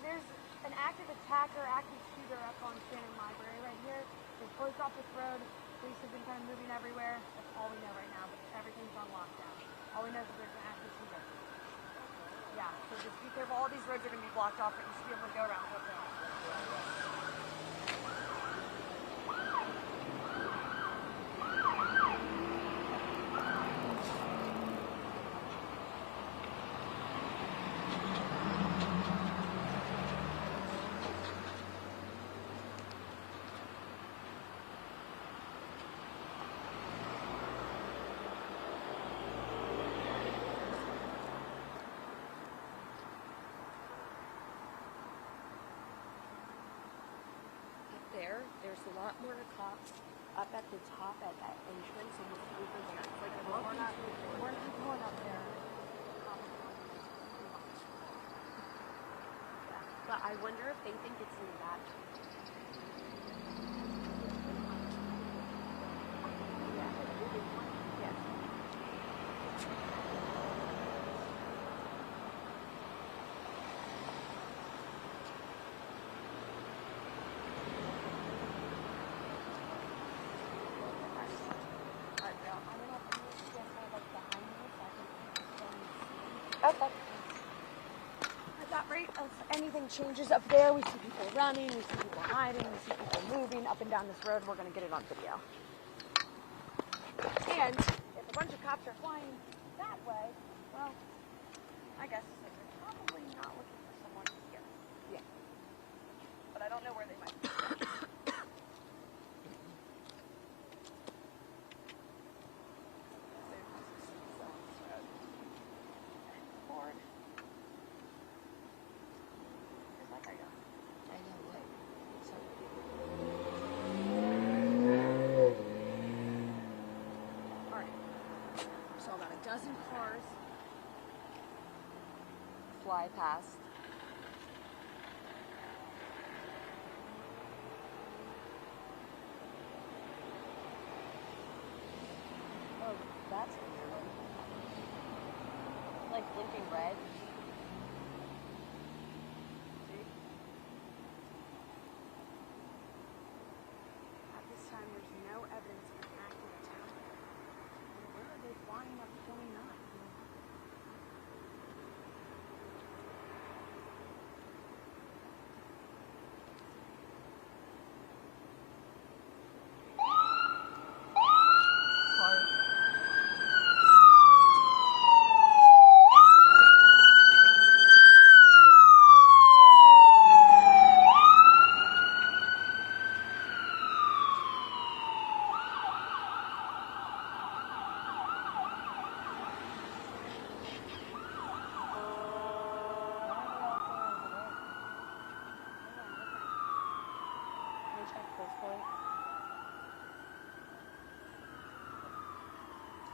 There's an active attacker, active shooter up on Shannon Library right here. They closed off this road. Police have been kind of moving everywhere. That's all we know right now, but everything's on lockdown. All we know is that there's an active shooter. Yeah, so just be careful. All these roads are going to be blocked off, but you should be able to go around. There's a lot more cops up at the top at that entrance and over there. It's like we're not going up there. Yeah. But I wonder if they think it's in that. Okay. At that rate, if anything changes up there, we see people running, we see people hiding, we see people moving up and down this road. We're going to get it on video. And if a bunch of cops are flying that way, well, I guess they're probably not looking for someone here. Yeah. But I don't know where they might be. Dozen cars fly past. Oh, that's weird. Like blinking red. See? At this time, there's no evidence of an active attack. Where are they flying up 29?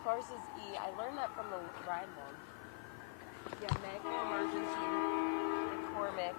Cars is E. I learned that from the ride one. Yeah, medical emergency, McCormick.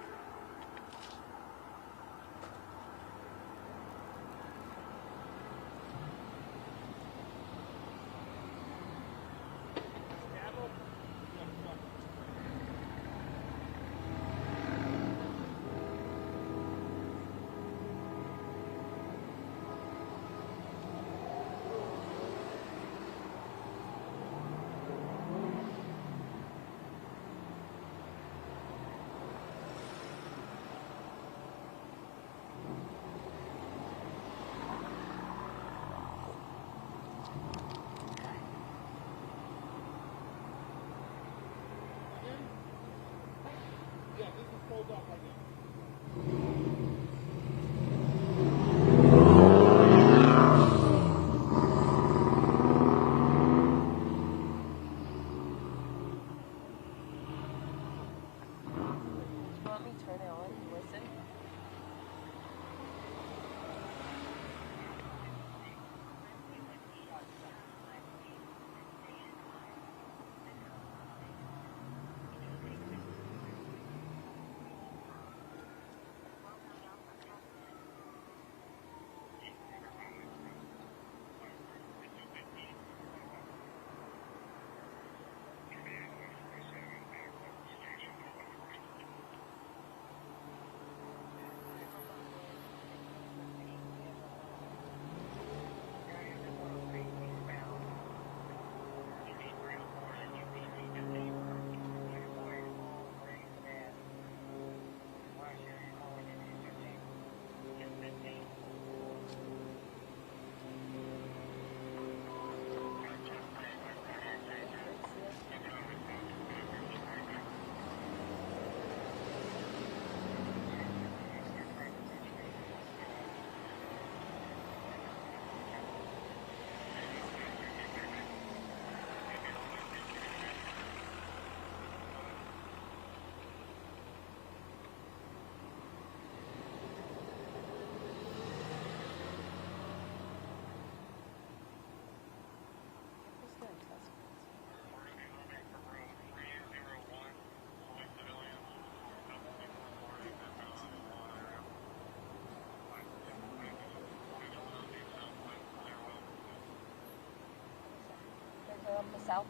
the south,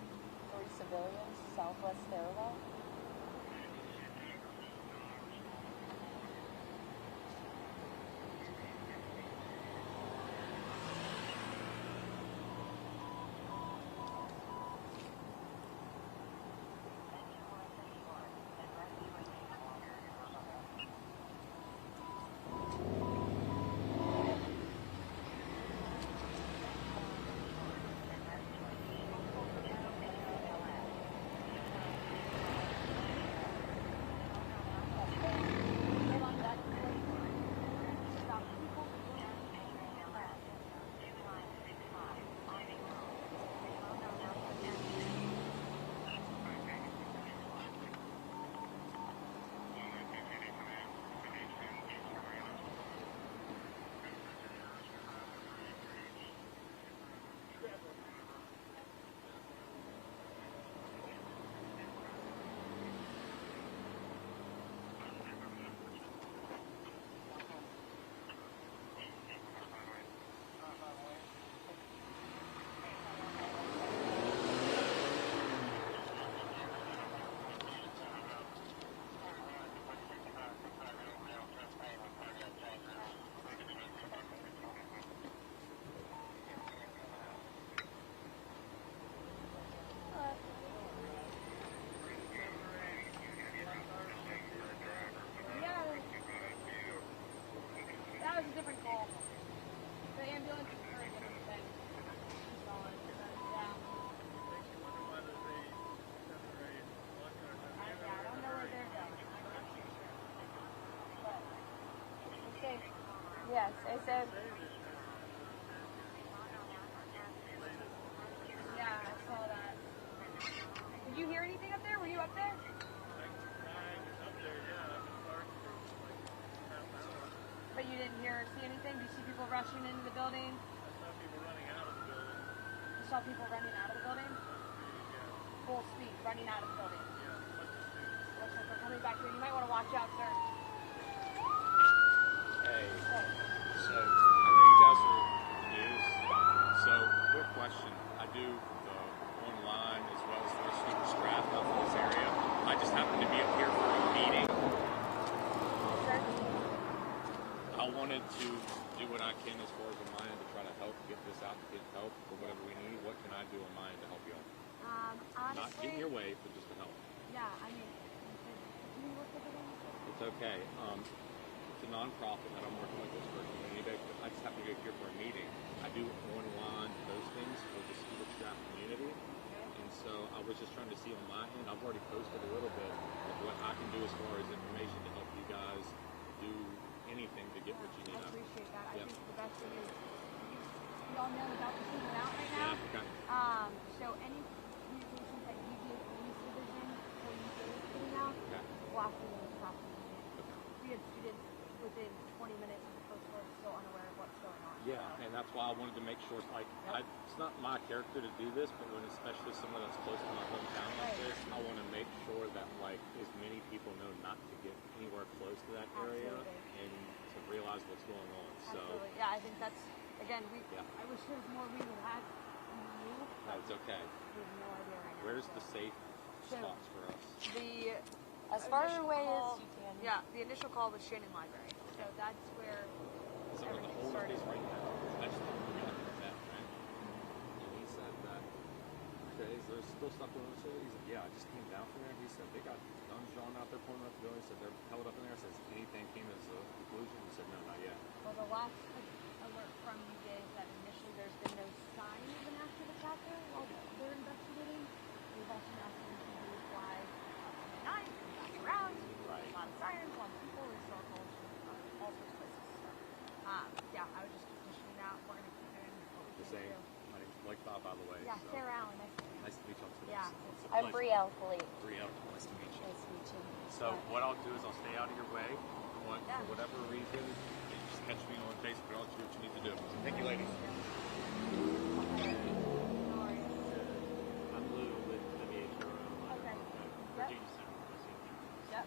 3 civilians, southwest stairwell. Yes, I said. Yeah, I saw that. Did you hear anything up there? Were you up there? But you didn't see anything? Did you see people rushing into the building? I saw people running out of the building. You saw people running out of the building? Yeah. Full speed, running out of the building. Yeah, a bunch of students. Looks like they're coming back here. You might want to watch out, sir. Hey, so I know you guys are news. So, quick question. I do the online as well as the student draft up in this area. I just happen to be up here for a meeting. I wanted to do what I can as far as on my end to try to help get this out, get help or whatever we need. What can I do on my end to help you all? Honestly, Not get in your way, but just to help. Yeah, I mean, can you work with it? It's okay. It's a non-profit that I'm working with this for a community bank, but I just have to go here for a meeting. I do online postings for the student staff community, and so I was just trying to see on my end. I've already posted a little bit of what I can do as far as information to help you guys do anything to get what you need I out. appreciate that. Yep. I think the best thing is we all know about the season out right now. Yeah, okay. So any communications that you give police division or you say is getting out, Okay. blasting them across the meeting. Okay. We had students within 20 minutes of the first word still unaware of what's going on. Yeah, and that's why I wanted to make sure, like, it's not my character to do this, but when especially someone that's close to my hometown like this, I want to make sure that, like, as many people know not to get anywhere close to that area and to realize what's going on. So, Absolutely. Yeah, I think that's, again, Yeah. I wish there was more we would have knew. that's okay. We have no idea right now. Where's the safe So- spots for us? As far initial away call- as you can. Yeah, the initial call was Shannon Library. So that's where So we're in the everything whole started. place right now. That's the that, right? And he said that, okay, is there still stuff going on? So he said, yeah, I just came down from there. He said, they got guns drawn out there pointing out the building. He said, they're held up in there. Says, anything came as a conclusion? He said, no, not yet. Well, the last alert from you gave that initially there's been no sign of an active attacker while they're investigating. We've also now seen people fly up to the night, back around, Right. a lot of sirens, a lot of people, historical, all sorts of places to start. Yeah, I would just keep pushing it out. We're going to keep doing what we The can same. do. My name's Blake Bob, by the way. Yeah, so. Sarah Allen, nice to meet you. Nice to meet you all today. Yeah. So it's a I'm pleasure. Brielle Khalid. Brielle, nice to meet you. Nice to meet you. So what I'll do is I'll stay out of your way. But Yeah. for whatever reason, you just catch me on Facebook. I'll do what you need to do. So thank you, ladies. How are you? I'm Lou with WHRO. Okay. Virginia Center for Seniors. Yep.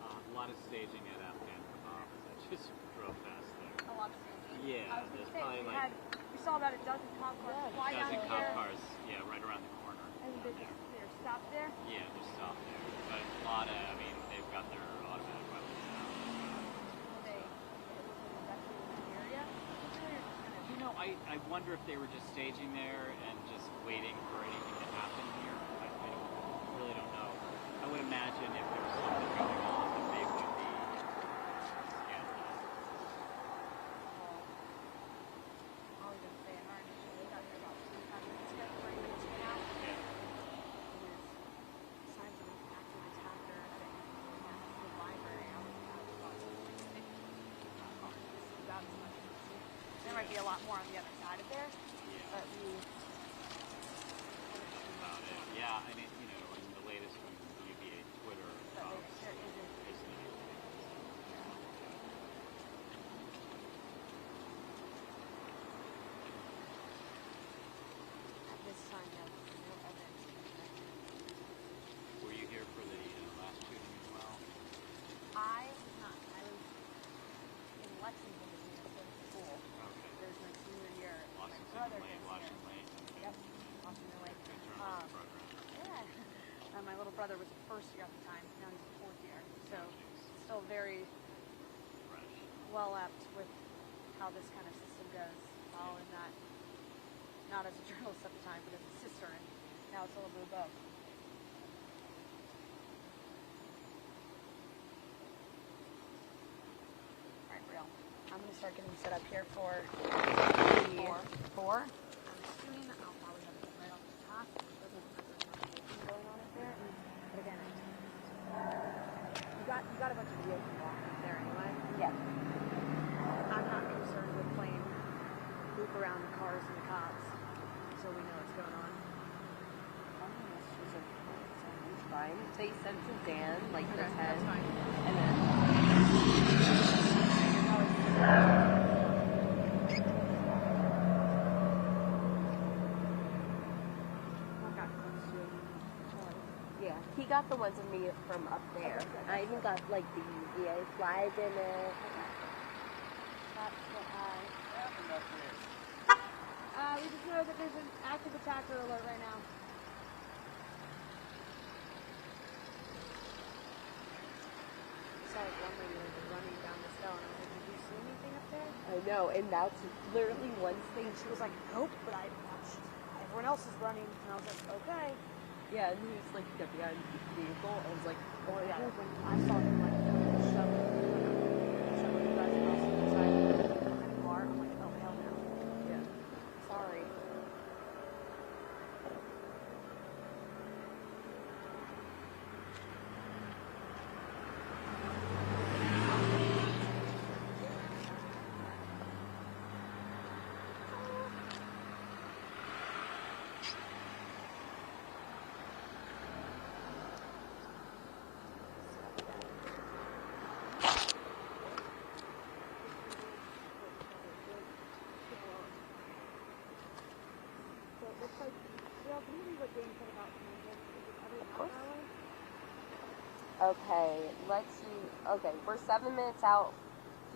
A lot of staging at Afghan office. I just drove past there. A lot of things. Yeah, I was there's gonna say, probably we like had, we saw about a dozen cop cars fly down Dozen cop here. cars, yeah, right around the corner. And down they're there. stopped there. Yeah, they're stopped there. But a lot of, I mean, they've got their automatic weapons now. Were they investigating the area? Particularly, or just kind of, You know, I wonder if they were just staging there and just waiting for anything to happen here. I really don't know. I would imagine if there was something going on that they would be scattered. I was going to say, in our initial, we got here about 25 minutes ago, 30 minutes ago now. Yeah. There's signs of an active attacker at a massive library out in the about 6 This is about as much as we see. There might be a lot more on the other side of there, Yeah. but we... About it. Yeah, and it, you know, in the latest from the UVA Twitter, But there isn't. isn't anything. At this time, no evidence. Were you here for the last shooting as well? I was not. I was in Lexington this year, so to school. Okay. There's my senior year. My Washington brother Lane, goes Washington here. Lane. Okay. Yep, Washington Lake. Good journalism program. Yeah. My little brother was first year at the time. Now he's fourth year. So Jeez. still very Fresh. well apt with how this kind of system goes. Following that, not as a journalist at the time, but as a sister, and now it's a little bit of both. All right, Brielle. I'm going to start getting set up here for the four. I'm assuming that I'll probably have it right off the top. Doesn't look like there's nothing going on up there. But again, you got a bunch of videos from walking up there anyway. Yeah. I'm not concerned with playing loop around the cars and the cops until we know what's going on. It's fine. They sent to Dan, like the 10. That's fine. And then yeah, he got the ones of me from up there. I even got like the UVA flag in it. That's what we just know that there's an active attacker alert right now. I saw like one lady like running down this hill, and I was like, did you see anything up there? I know, and that's literally one thing. And she was like, nope, but I watched. Everyone else is running, and I was like, okay. Yeah, and he was like, get behind the vehicle. I was like, oh yeah. I saw them like shove you guys across the side of the car. I'm like, oh hell no. Yeah. Sorry. So it looks like, well, can you read what Dan said about communication? Is it other than course. that way? Okay, let's see. Okay, we're 7 minutes out.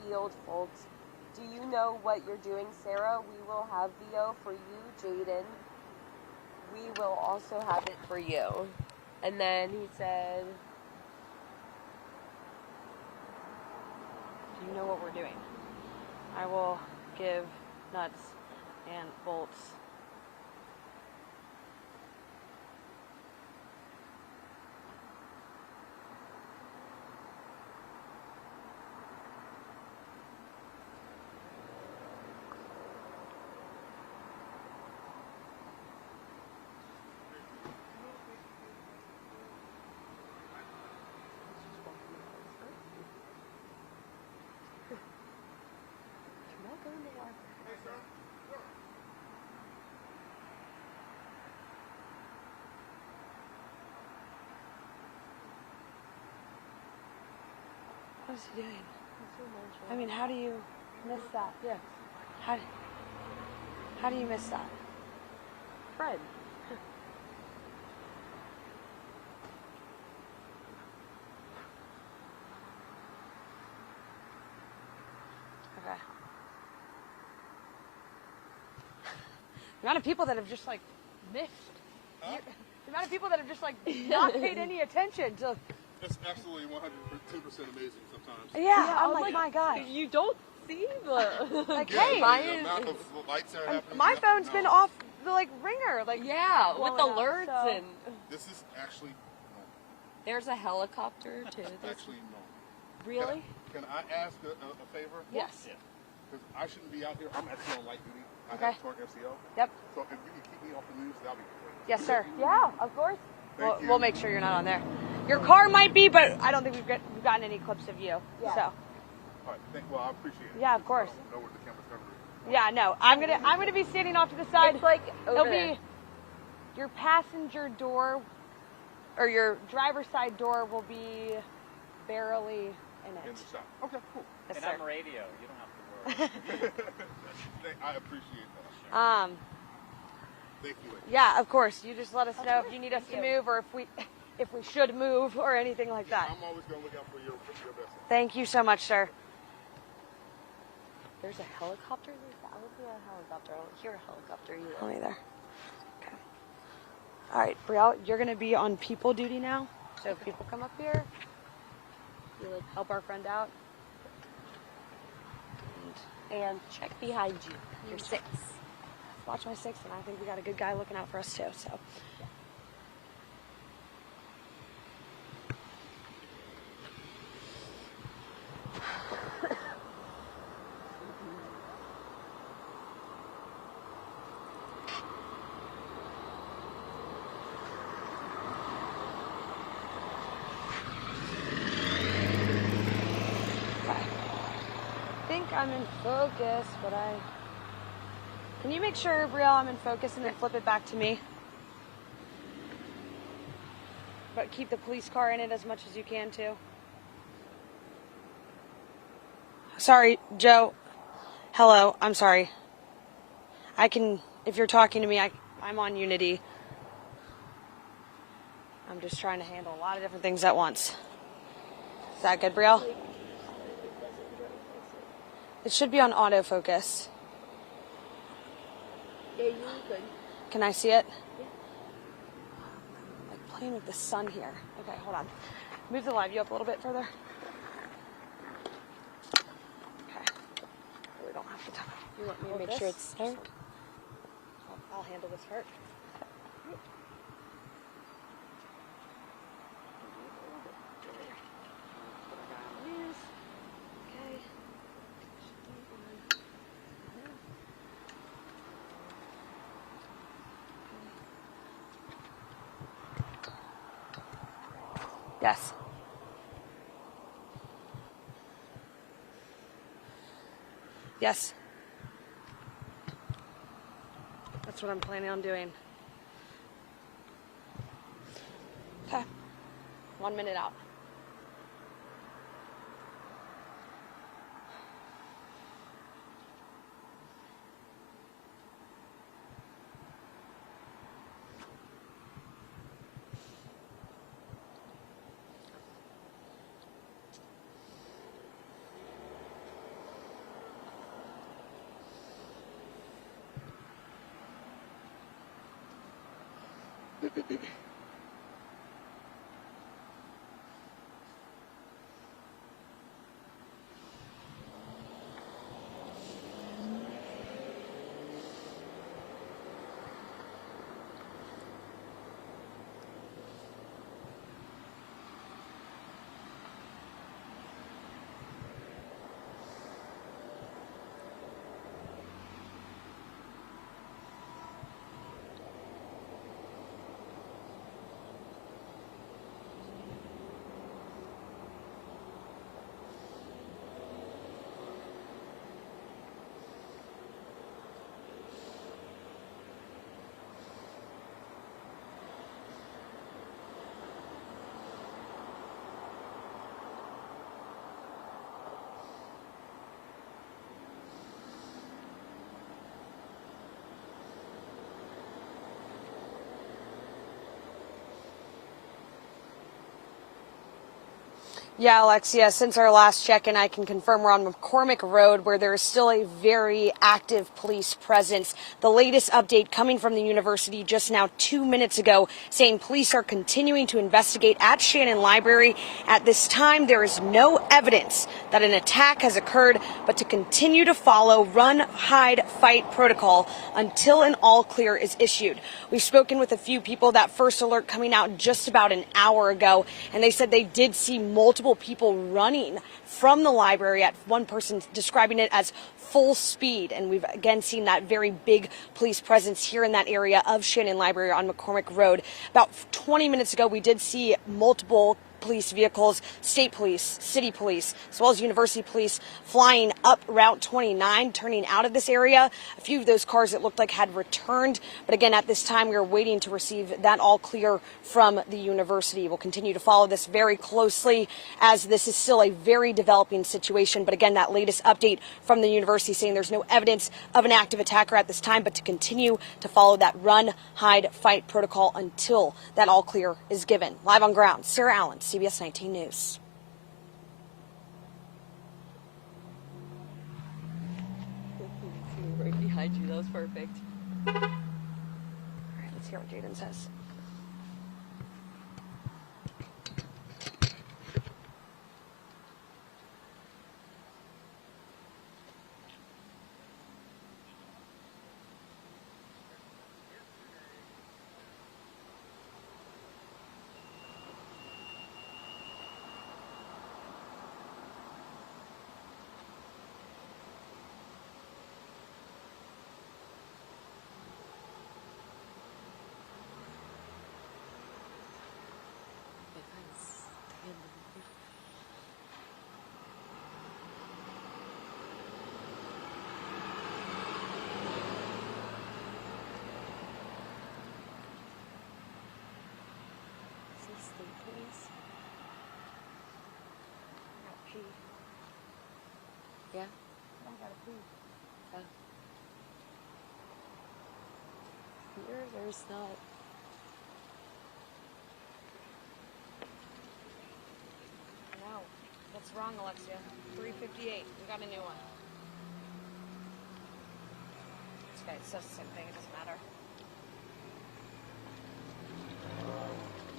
Field Folks. Do you know what you're doing, Sarah? We will have VO for you, Jaden. We will also have it for you. And then he said, Do you know what we're doing? I will give nuts and bolts. What is he doing? I mean, how do you miss that? yeah, How do you miss that? Fred. Okay. The amount of people that have just like missed. The amount of people that have just like not paid any attention to. It's absolutely 110% amazing sometimes. Yeah, I'm like, my God. You don't see the Like, Yeah, hey, the amount of lights that are happening. my phone's no. been off the like ringer. Like, yeah, with blowing up, alerts so- and This is actually no. there's a helicopter too. Actually no. Really? Can I ask a favor? Yes. Because I shouldn't be out here. I'm actually on light duty. I Okay. have torque FCO. Yep. So if you can keep me off the news, that'll be great. Yes, sir. Yeah, of course. Thank you. We'll make sure you're not on there. Your car might be, but I don't think we've gotten any clips of you. Yeah. So. All right. Well, I appreciate it. Yeah, of course. I don't know where the camera's covering. Yeah, no. I'm gonna be standing off to the side. It's like It'll over there. be your passenger door or your driver's side door will be barely in In it. the shop. Okay, cool. Yes, And sir. I'm radio. You don't have to worry. I appreciate that. Thank you. ladies. Yeah, of course. You just let us know if you need us to move or if we should move or anything like that. I'm always going to look out for your best. Thank you so much, sir. There's a helicopter. I would be a helicopter. I don't hear a helicopter either. I don't either. Okay. All right, Brielle, you're gonna be on people duty now. So if people come up here, you like help our friend out. And check behind you. You're 6. Watch my 6, and I think we got a good guy looking out for us too. So. I think I'm in focus, but Can you make sure, Brielle, I'm in focus and then flip it back to me? But keep the police car in it as much as you can, too. Sorry, Joe. Hello, I'm sorry. If you're talking to me, I'm on Unity. I'm just trying to handle a lot of different things at once. Is that good, Brielle? It should be on autofocus. Yeah, you good. Can I see it? Yeah. I'm like playing with the sun here. Okay, hold on. Move the live view up a little bit further. Okay. We don't have to talk. You want me to Hold make this. sure it's there? I'll handle this part. Okay. Yes. Yes. That's what I'm planning on doing. Okay. 1 minute out. Yeah, Alexia, since our last check-in, I can confirm we're on McCormick Road, where there is still a very active police presence. The latest update coming from the university just now 2 minutes ago, saying police are continuing to investigate at Shannon Library. At this time, there is no evidence that an attack has occurred, but to continue to follow run, hide, fight protocol until an all clear is issued. We've spoken with a few people, that first alert coming out just about an hour ago, and they said they did see multiple people running from the library, at one person describing it as full speed. And we've again seen that very big police presence here in that area of Shannon Library on McCormick Road. About 20 minutes ago, we did see multiple police vehicles, state police, city police, as well as university police flying up Route 29, turning out of this area. A few of those cars, it looked like, had returned. But again, at this time, we are waiting to receive that all clear from the university. We'll continue to follow this very closely, as this is still a very developing situation. But again, that latest update from the university saying there's no evidence of an active attacker at this time, but to continue to follow that run, hide, fight protocol until that all clear is given. Live on ground, Sarah Allen, CBS 19 News. Right behind you. That was perfect. All right, let's hear what Jaden says. Yeah. I gotta pee. Here, there's not. No. What's wrong, Alexia? 358. We got a new one. It's okay. It says the same thing. It doesn't matter.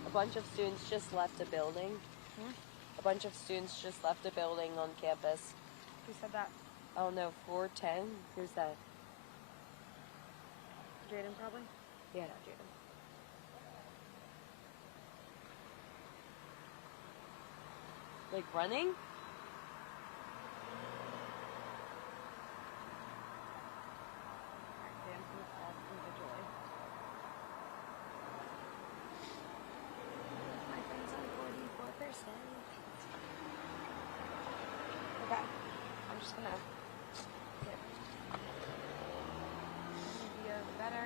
A bunch of students just left a building. A bunch of students just left a building on campus. Who said that? Oh no, 410. Who's that? Jaden, probably? Yeah, no, Jaden. Like running? Dan can call individually. My friend's on 44%. Okay. I'm just gonna get video better.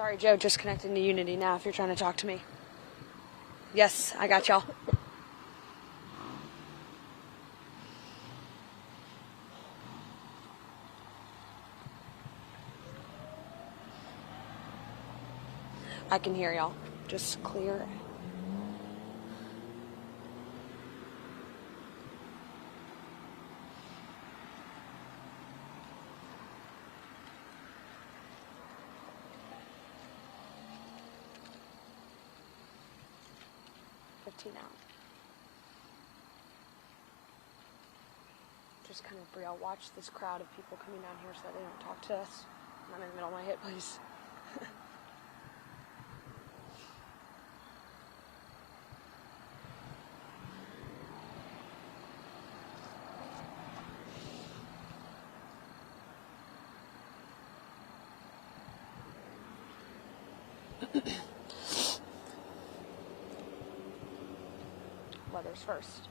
Sorry, Joe, just connecting to Unity now if you're trying to talk to me. Yes, I got y'all. I can hear y'all. Just clear. Out. Just kind of Brielle, watch this crowd of people coming down here so that they don't talk to us. I'm in the middle of my hit, please. Weather's first.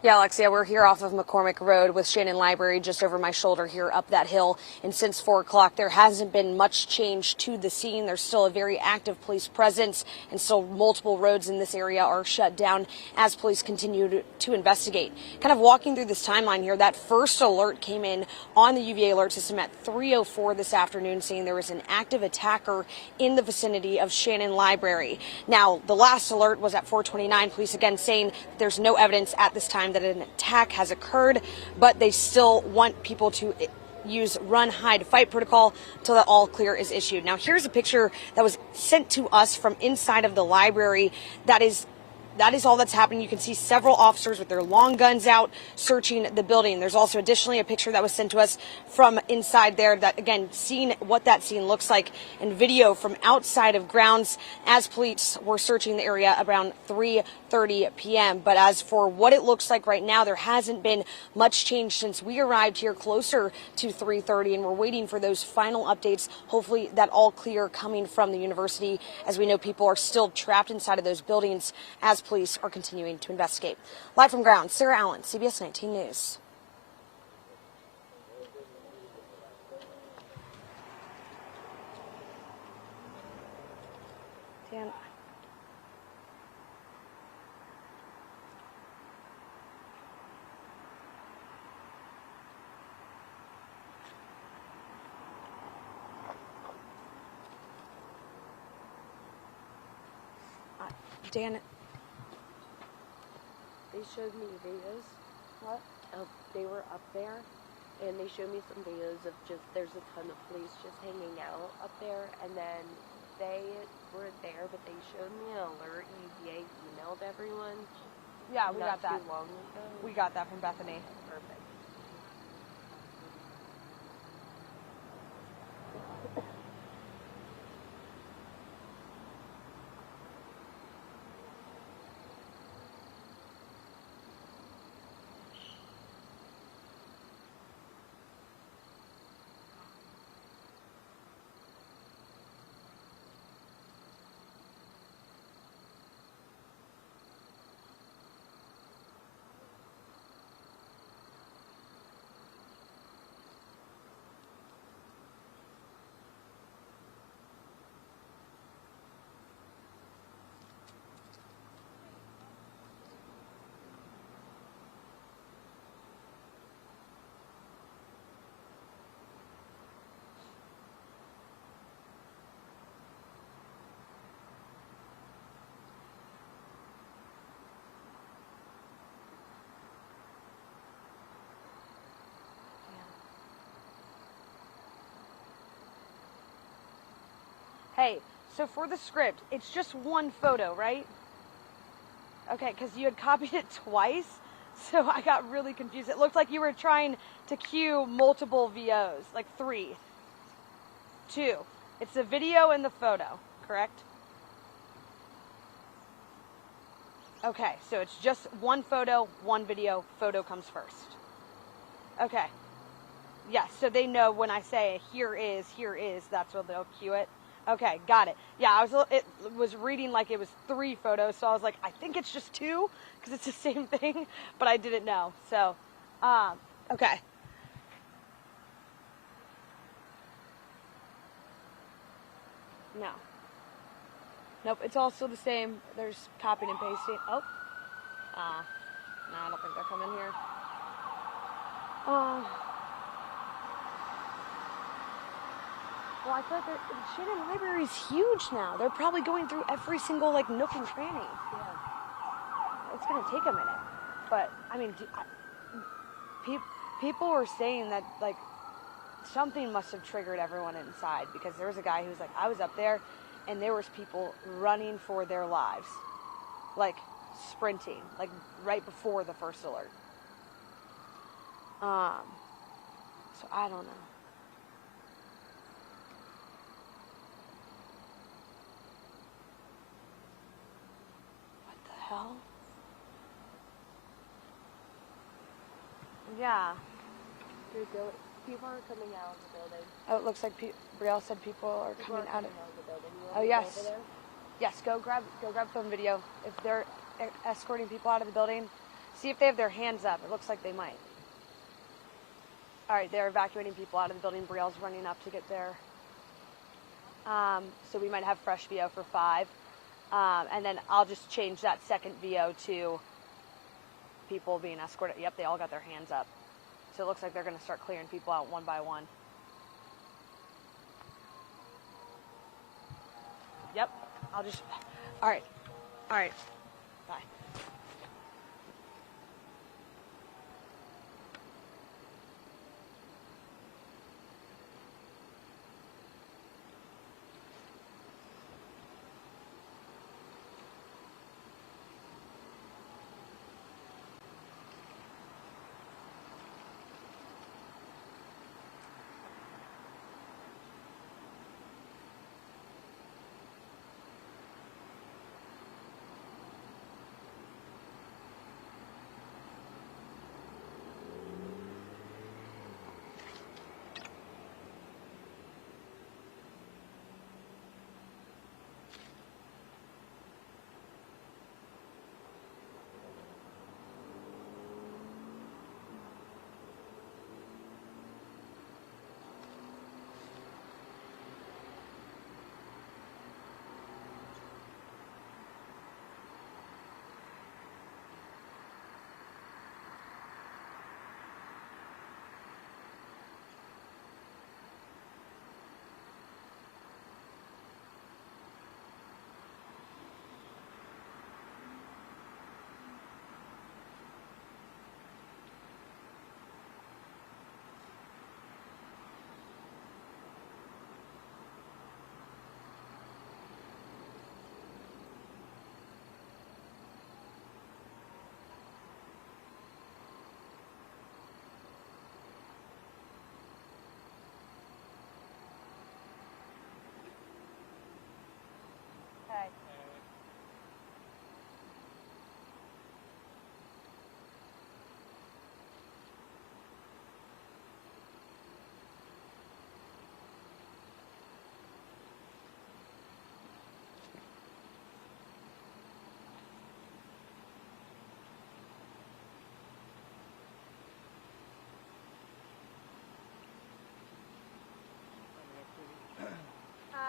Yeah, Alexia, we're here off of McCormick Road with Shannon Library just over my shoulder here up that hill. And since 4 o'clock, there hasn't been much change to the scene. There's still a very active police presence, and still multiple roads in this area are shut down as police continue to investigate. Kind of walking through this timeline here, that first alert came in on the UVA alert system at 3:04 this afternoon, saying there was an active attacker in the vicinity of Shannon Library. Now, the last alert was at 4:29. Police again saying there's no evidence at this time that an attack has occurred, but they still want people to use run, hide, fight protocol until the all clear is issued. Now, here's a picture that was sent to us from inside of the library. That is all that's happening. You can see several officers with their long guns out searching the building. There's also additionally a picture that was sent to us from inside there that, again, seeing what that scene looks like, and video from outside of grounds as police were searching the area around 3:30 p.m. But as for what it looks like right now, there hasn't been much change since we arrived here closer to 3:30, and we're waiting for those final updates. Hopefully that all clear coming from the university, as we know people are still trapped inside of those buildings as police are continuing to investigate. Live from ground, Sarah Allen, CBS 19 News. Dan. Dan. They showed me videos. What? They were up there, and they showed me some videos of just, there's a ton of police just hanging out up there, and then they were there, but they showed me an alert UVA emailed everyone. Yeah, we got that. Not too long ago. We got that from Bethany. Perfect. Hey, so for the script, it's just one photo, right? Okay, because you had copied it twice, so I got really confused. It looked like you were trying to cue multiple VOs, like 3. 2. It's the video and the photo, correct? Okay, so it's just one photo, one video, photo comes first. Okay. Yes, so they know when I say here is, that's where they'll cue it. Okay, got it. Yeah, it was reading like it was 3 photos, so I was like, I think it's just 2, because it's the same thing, but I didn't know. So, okay. No. Nope, it's all still the same. There's copying and pasting. Oh. No, I don't think they're coming here. Well, I feel like the Shannon Library is huge now. They're probably going through every single, like, nook and cranny. Yeah. It's going to take a minute. But, I mean, people were saying that, like, something must have triggered everyone inside, because there was a guy who was like, I was up there, and there was people running for their lives. Like, sprinting. Like, right before the first alert. So I don't know. What the hell? Yeah. People are coming out of the building. Oh, it looks like Brielle said people are coming out of the building. You Oh, want me to yes. go over there? Yes, go grab phone video. If they're escorting people out of the building, see if they have their hands up. It looks like they might. All right, they're evacuating people out of the building. Brielle's running up to get there. So we might have fresh VO for 5. And then I'll just change that second VO to people being escorted. Yep, they all got their hands up. So it looks like they're going to start clearing people out one by one. Yep. All right. Bye.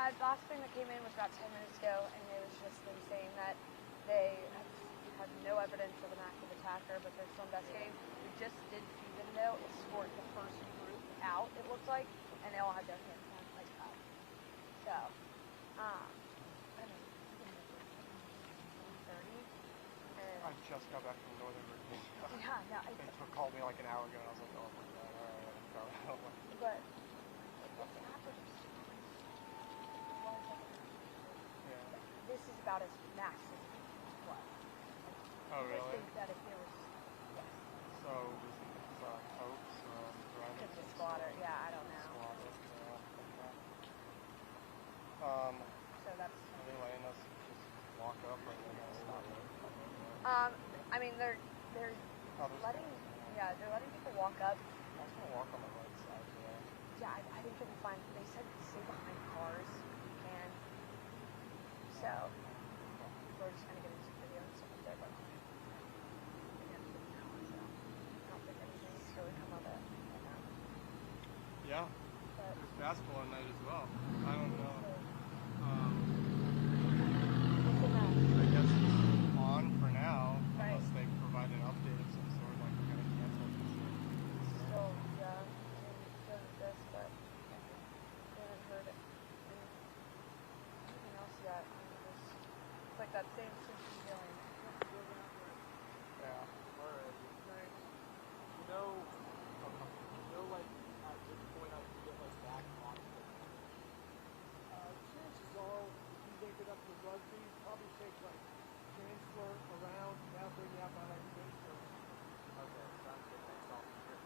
The last thing that came in was about 10 minutes ago, and it was just them saying that they have no evidence of an active attacker, but they're still investigating. We just did see them, though, escort the first group out, it looked like, and they all had their hands on like that. So, I don't know, 1:30, and I just got back from Northern Virginia. yeah, no, They called me like an hour ago, and I was like, oh my god, alright, I'm but about as massive flood. Oh, Just really? think that if there was, yes, So just hoax, driving. it's a squatter. Yeah, I don't know. Squatter. Yeah. Okay. So that's. Are they letting us just walk up, or are they gonna stop it? I mean, they're Oh, there's letting, cars, yeah, they're letting people walk up. I was gonna walk on the right side there. Yeah, I think you'll be fine. They said stay behind cars if you can. So we're just gonna get into video and stuff like that, but again, so I don't think anything's really come of it. Yeah. But There's basketball at night as well. I don't know. what's in that? I guess it's on for now, Right. unless they provide an update of some sort, like we're gonna cancel this. Still, yeah, I mean, still this, but we haven't heard anything else yet. I mean, it's like that same sinking feeling. Yeah. Alright, thanks. Like, at this point I can get, like, back onto the chances are, if you make it up to rugby, probably take, like, transfer around, now bring you out by, like, transfer. Okay, sounds good. Thanks, officer.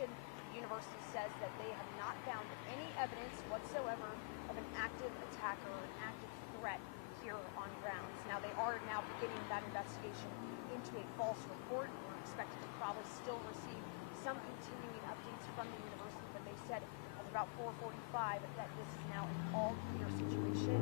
investigation. The university says that they have not found any evidence whatsoever of an active attacker or an active threat here on grounds. Now, they are now beginning that investigation into a false report. We're expected to probably still receive some continuing updates from the university, but they said at about 4:45 that this is now an all-clear situation.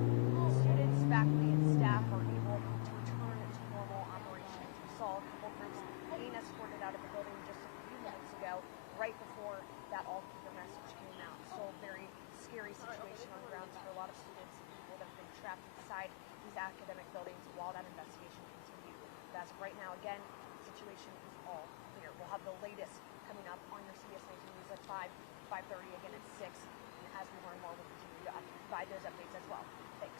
Students, faculty, and staff are able to return to normal operations. We saw a couple groups being escorted out of the building just a few minutes ago, right before that all-clear message came out. So a very scary situation on grounds for a lot of students and people that have been trapped inside these academic buildings while that investigation continued. But as of right now, again, the situation is all clear. We'll have the latest coming up on your CBS 19 News at 5, 5:30, again at 6. And as we learn more, we'll continue to provide those updates as well. Thanks.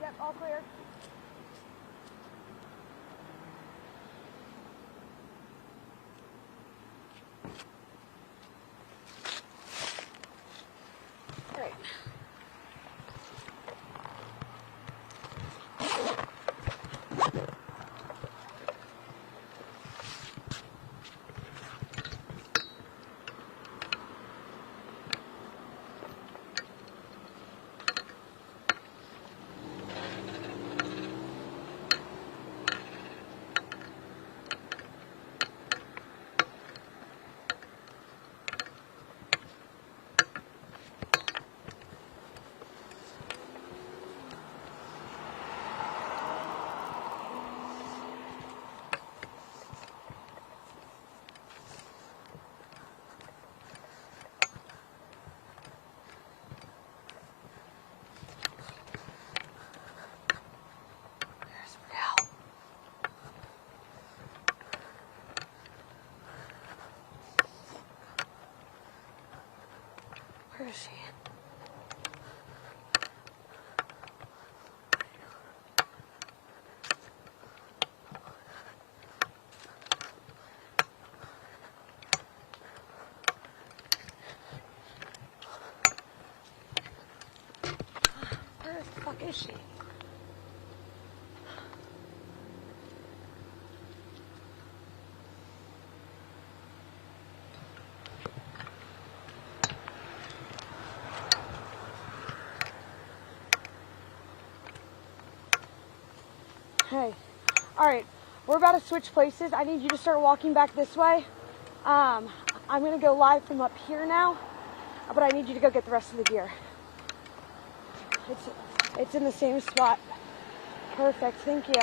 Yep, all clear. Great. Where is she? Where the fuck is she? Hey, all right, we're about to switch places. I need you to start walking back this way. I'm gonna go live from up here now, but I need you to go get the rest of the gear. It's in the same spot. Perfect, thank you.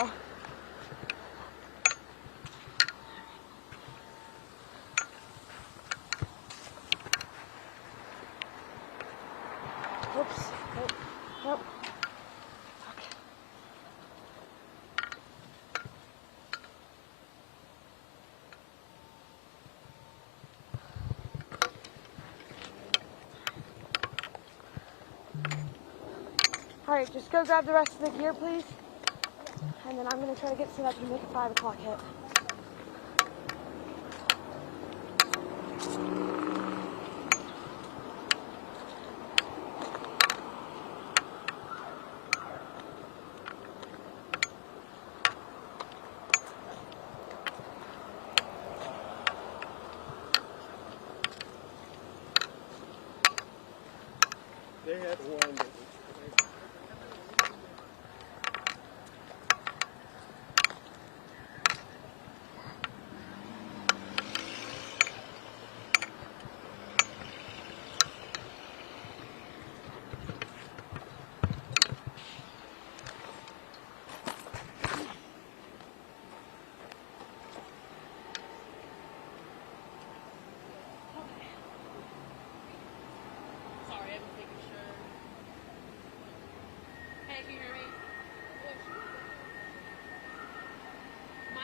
Oops, nope. All right, just go grab the rest of the gear, please. And then I'm going to try to get set up to make a 5 o'clock hit.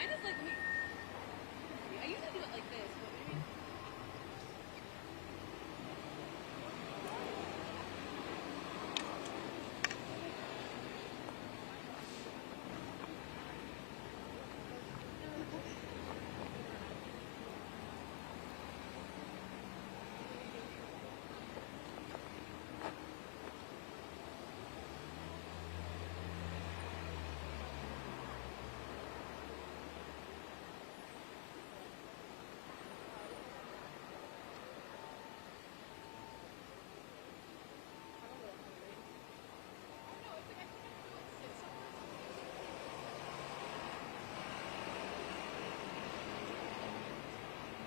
Mine is like, I usually do it like this, but maybe.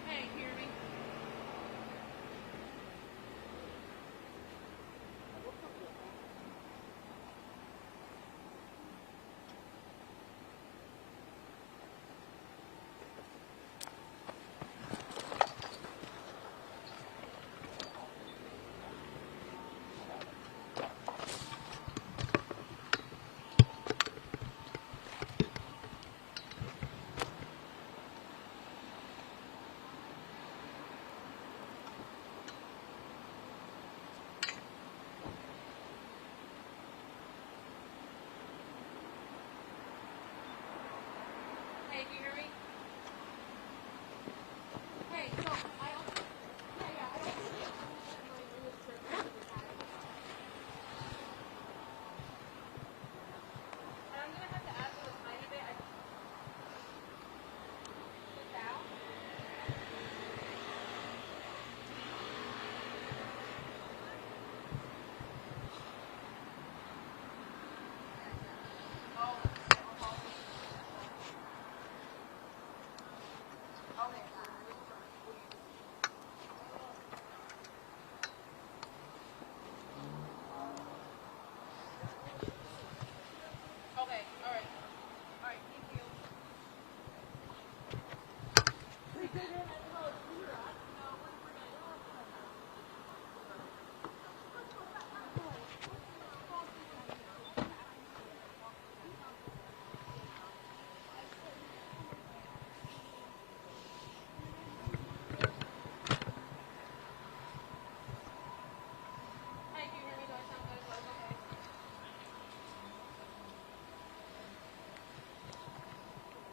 Hey, can you hear me? Hey, can you hear me? Hey, so I also, yeah, I also my newest trip to the Academy. And I'm gonna have to add to a tiny bit. Sit down. Okay, all right, thank you. Hey, can you hear me? Do I sound good? Is that okay?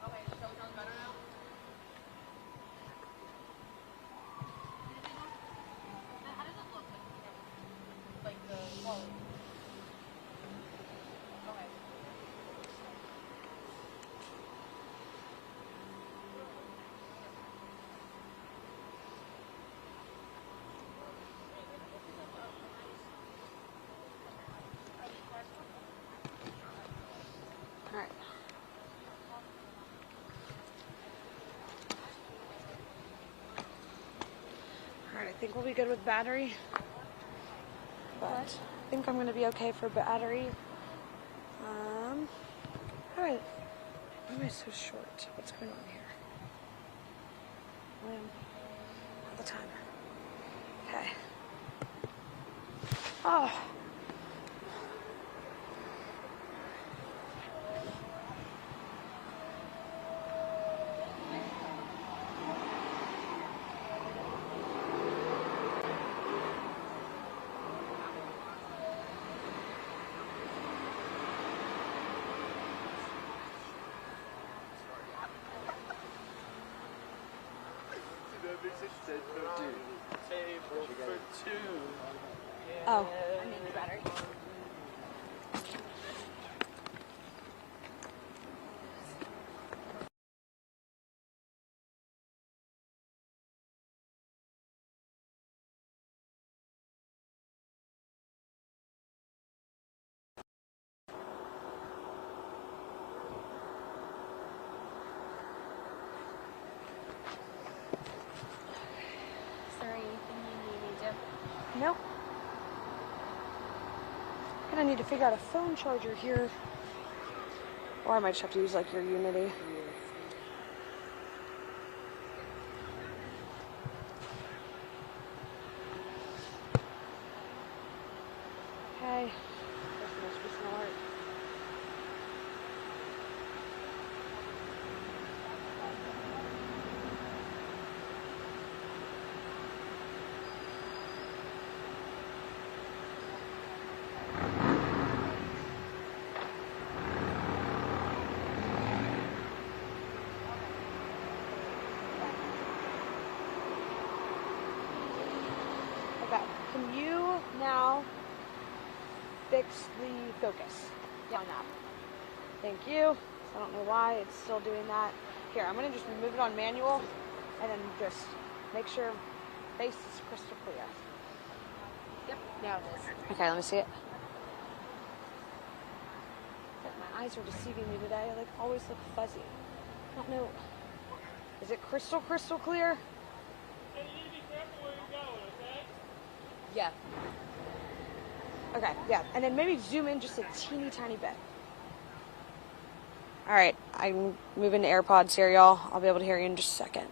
Okay, so it sounds better now? How does it look like the quality? Okay. All right. Alright, I think we'll be good with battery. But I think I'm going to be okay for battery. Alright. Why am I so short? What's going on here? All the time. Okay. Oh. Table for two. Oh. I need the battery. Is there anything you need me to? Nope. I'm gonna need to figure out a phone charger here. Or I might just have to use like your Unity. Okay. This must be smart. fix the focus on that. Thank you. I don't know why it's still doing that. Here, I'm going to just remove it on manual and then just make sure face is crystal clear. Yep, now it is. Okay, let me see it. My eyes are deceiving me today. I always look fuzzy. I don't know. Is it crystal clear? Hey, you need to be careful where you're going, okay? Yeah. Okay, yeah. And then maybe zoom in just a teeny tiny bit. All right, I'm moving to AirPods here, y'all. I'll be able to hear you in just a second.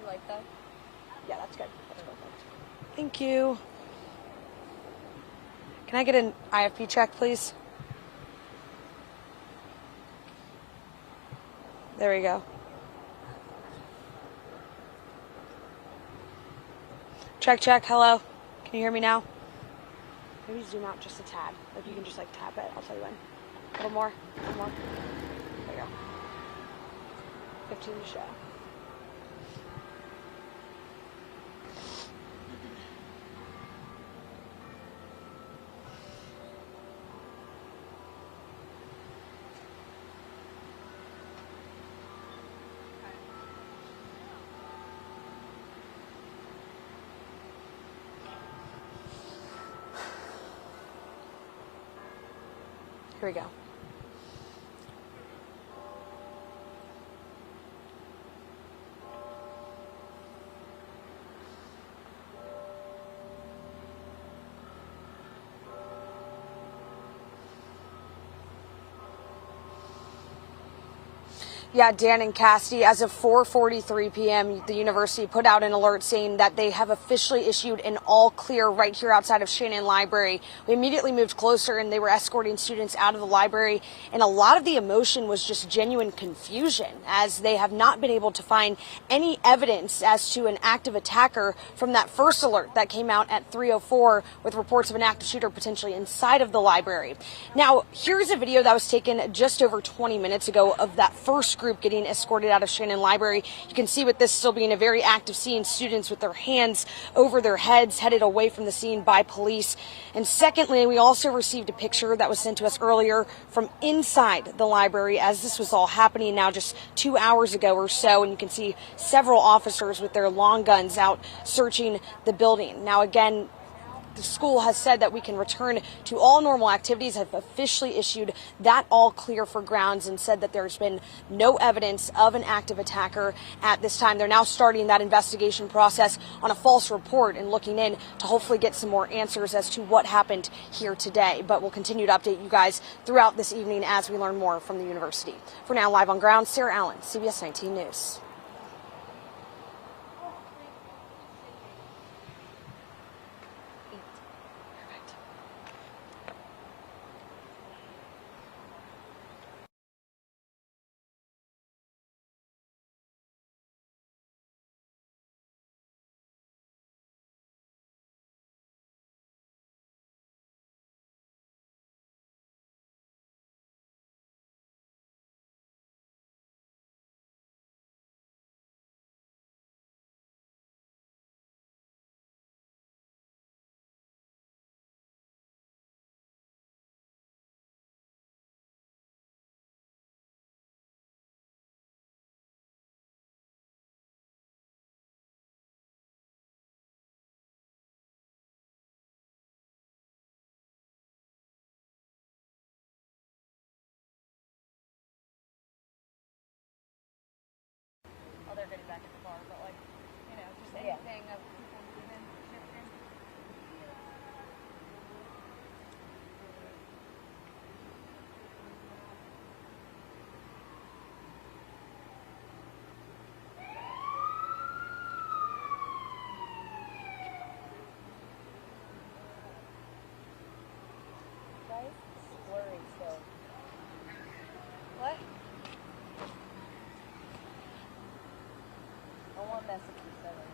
You like that? Yeah, that's good. That's perfect. Thank you. Can I get an IFP check, please? There we go. Check. Hello. Can you hear me now? Maybe zoom out just a tad. Like you can just tap it. I'll tell you when. A little more. There you go. 15 to show. Here we go. Yeah, Dan and Cassidy, as of 4:43 p.m., the university put out an alert saying that they have officially issued an all clear right here outside of Shannon Library. We immediately moved closer and they were escorting students out of the library. And a lot of the emotion was just genuine confusion, as they have not been able to find any evidence as to an active attacker from that first alert that came out at 3:04 with reports of an active shooter potentially inside of the library. Now, here's a video that was taken just over 20 minutes ago of that first group getting escorted out of Shannon Library. You can see with this still being a very active scene, students with their hands over their heads headed away from the scene by police. And secondly, we also received a picture that was sent to us earlier from inside the library as this was all happening now just 2 hours ago or so. And you can see several officers with their long guns out searching the building. Now, again, the school has said that we can return to all normal activities, have officially issued that all clear for grounds and said that there's been no evidence of an active attacker at this time. They're now starting that investigation process on a false report and looking in to hopefully get some more answers as to what happened here today. But we'll continue to update you guys throughout this evening as we learn more from the university. For now, live on ground, Sarah Allen, CBS 19 News. They're getting back in the car, but just anything of people moving, shifting. Guys, it's blurry still. What? I want message you said it.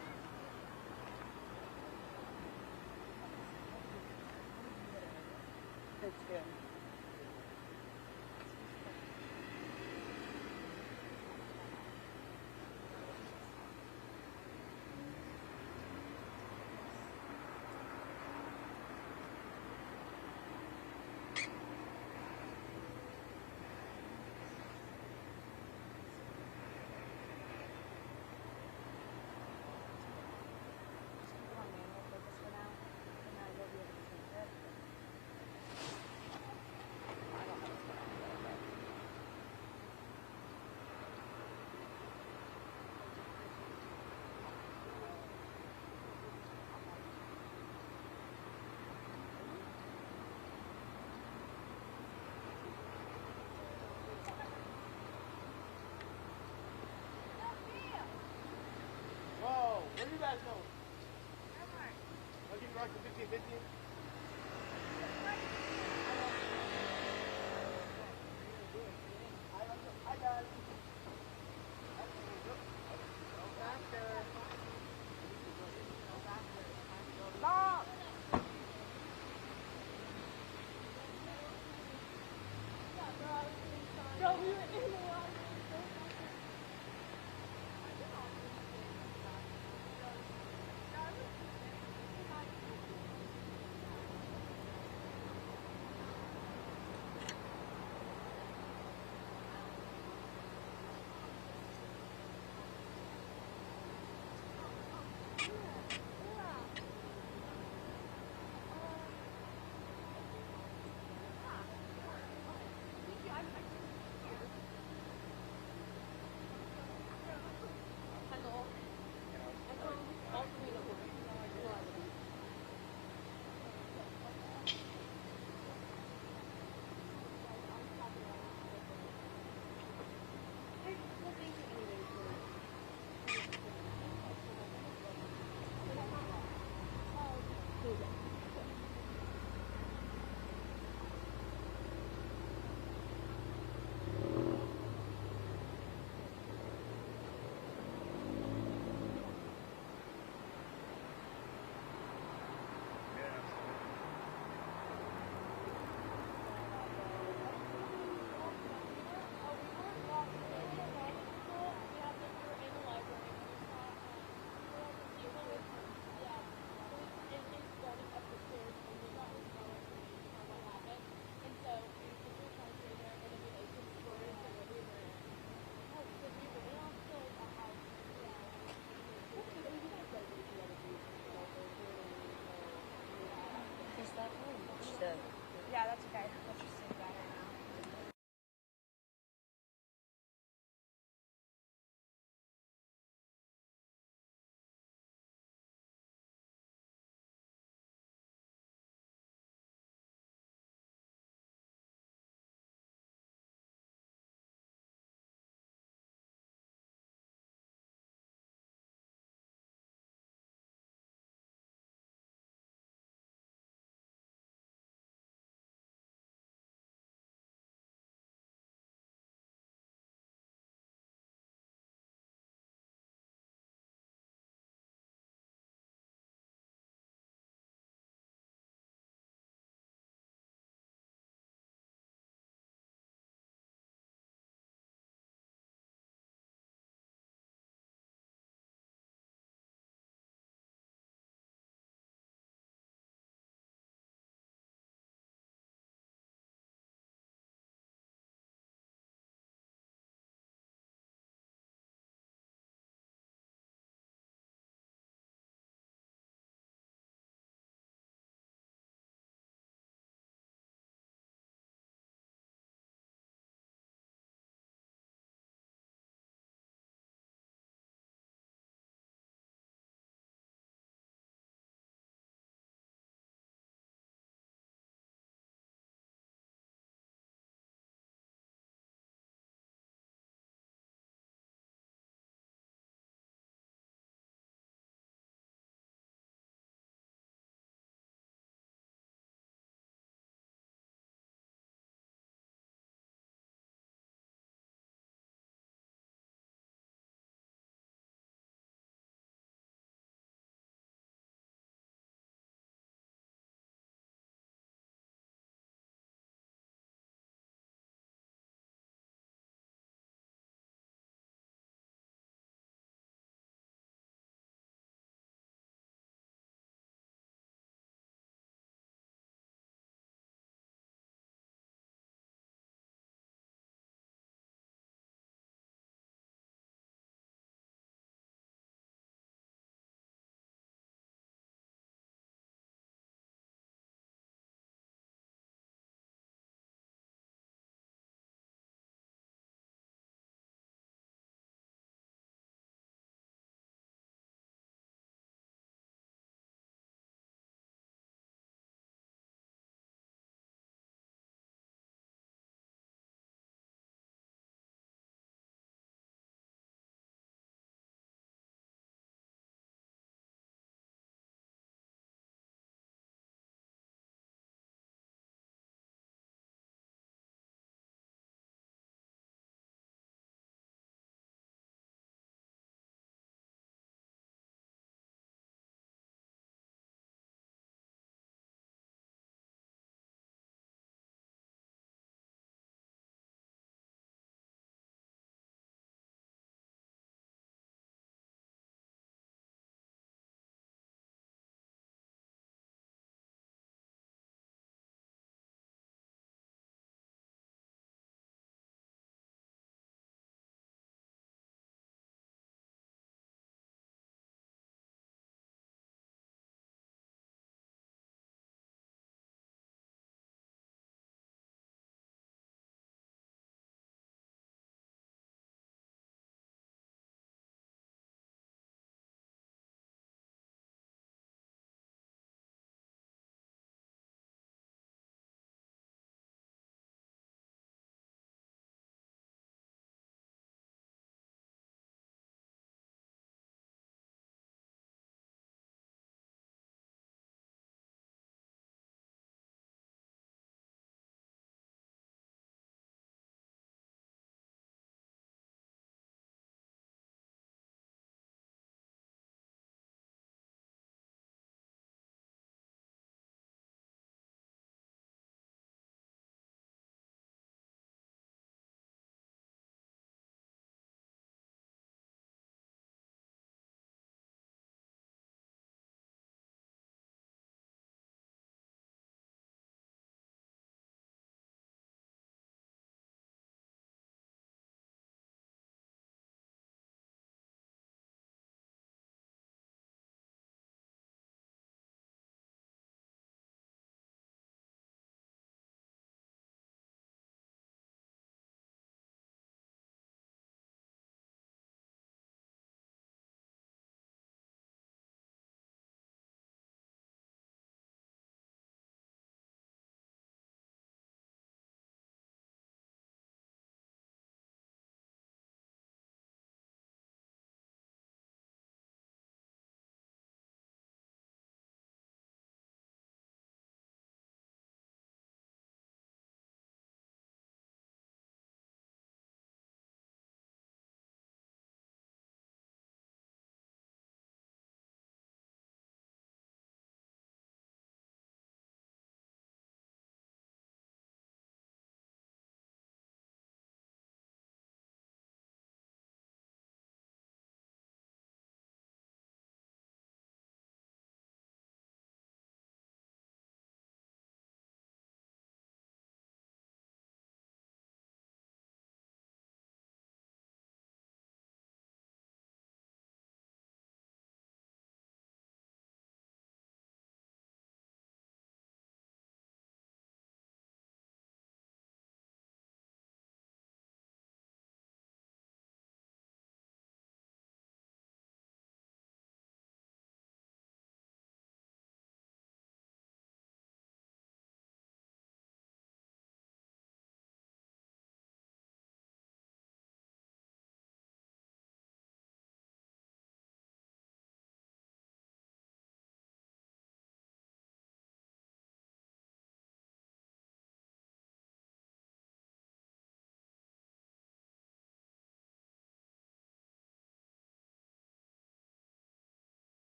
It's good.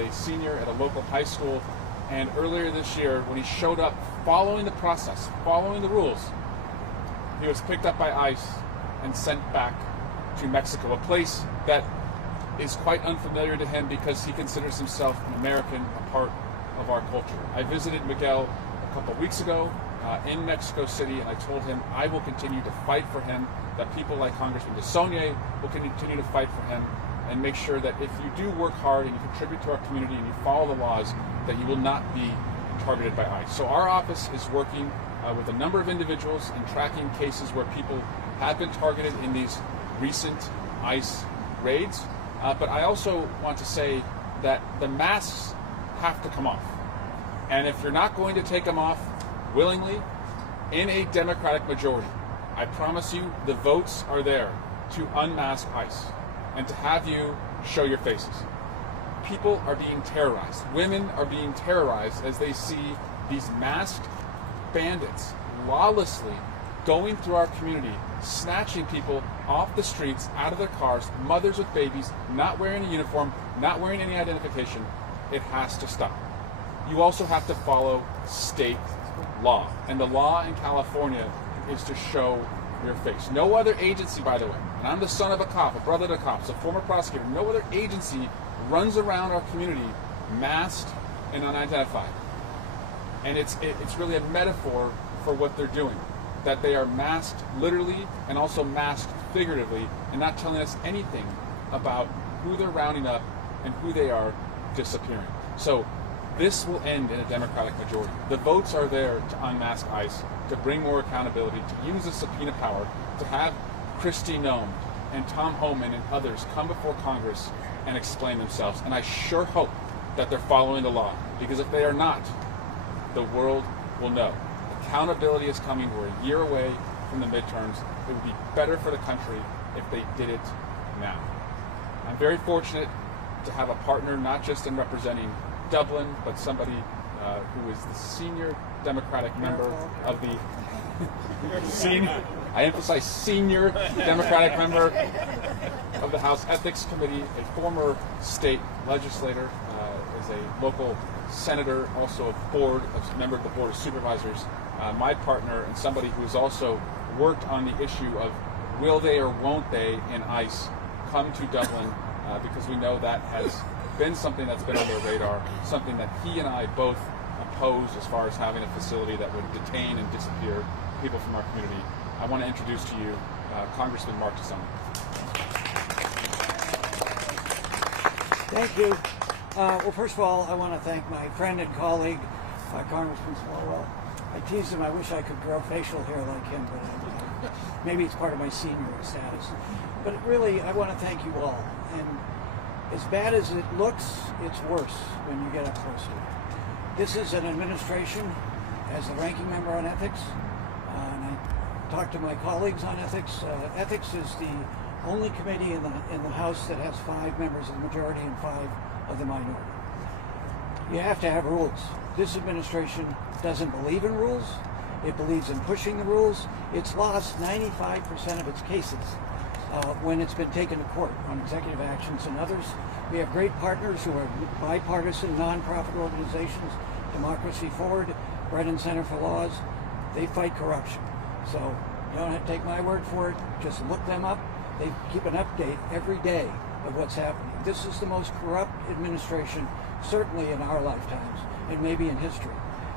a senior at a local high school, and earlier this year, when he showed up following the process, following the rules, he was picked up by ICE and sent back to Mexico, a place that is quite unfamiliar to him because he considers himself an American, a part of our culture. I visited Miguel a couple weeks ago in Mexico City, and I told him I will continue to fight for him, that people like Congressman DeSaulnier will continue to fight for him, and make sure that if you do work hard and you contribute to our community and you follow the laws, that you will not be targeted by ICE. So our office is working with a number of individuals in tracking cases where people have been targeted in these recent ICE raids. But I also want to say that the masks have to come off. And if you're not going to take them off willingly, in a Democratic majority, I promise you the votes are there to unmask ICE and to have you show your faces. People are being terrorized. Women are being terrorized as they see these masked bandits lawlessly going through our community, snatching people off the streets, out of their cars, mothers with babies, not wearing a uniform, not wearing any identification. It has to stop. You also have to follow state law. And the law in California is to show your face. No other agency, by the way, and I'm the son of a cop, a brother to cops, a former prosecutor, no other agency runs around our community masked and unidentified. And it's really a metaphor for what they're doing, that they are masked literally and also masked figuratively and not telling us anything about who they're rounding up and who they are disappearing. So this will end in a Democratic majority. The votes are there to unmask ICE, to bring more accountability, to use the subpoena power, to have Kristi Noem and Tom Homan and others come before Congress and explain themselves. And I sure hope that they're following the law, because if they are not, the world will know. Accountability is coming. We're a year away from the midterms. It would be better for the country if they did it now. I'm very fortunate to have a partner, not just in representing Dublin, but somebody who is the senior Democratic member of the senior, I emphasize senior Democratic member of the House Ethics Committee, a former state legislator, is a local senator, also a member of the Board of Supervisors, my partner, and somebody who has also worked on the issue of will they or won't they in ICE come to Dublin, because we know that has been something that's been on their radar, something that he and I both oppose as far as having a facility that would detain and disappear people from our community. I want to introduce to you Congressman Mark DeSaulnier. Thank you. Well, first of all, I want to thank my friend and colleague, Congressman Swalwell. I teased him, I wish I could grow facial hair like him, but maybe it's part of my senior status. But really, I want to thank you all. And as bad as it looks, it's worse when you get up close to it. This is an administration, as the ranking member on ethics, and I talked to my colleagues on ethics. Ethics is the only committee in the House that has 5 members of the majority and 5 of the minority. You have to have rules. This administration doesn't believe in rules. It believes in pushing the rules. It's lost 95% of its cases when it's been taken to court on executive actions and others. We have great partners who are bipartisan, nonprofit organizations, Democracy Forward, Brennan Center for Laws. They fight corruption. So you don't have to take my word for it. Just look them up. They keep an update every day of what's happening. This is the most corrupt administration, certainly in our lifetimes, and maybe in history.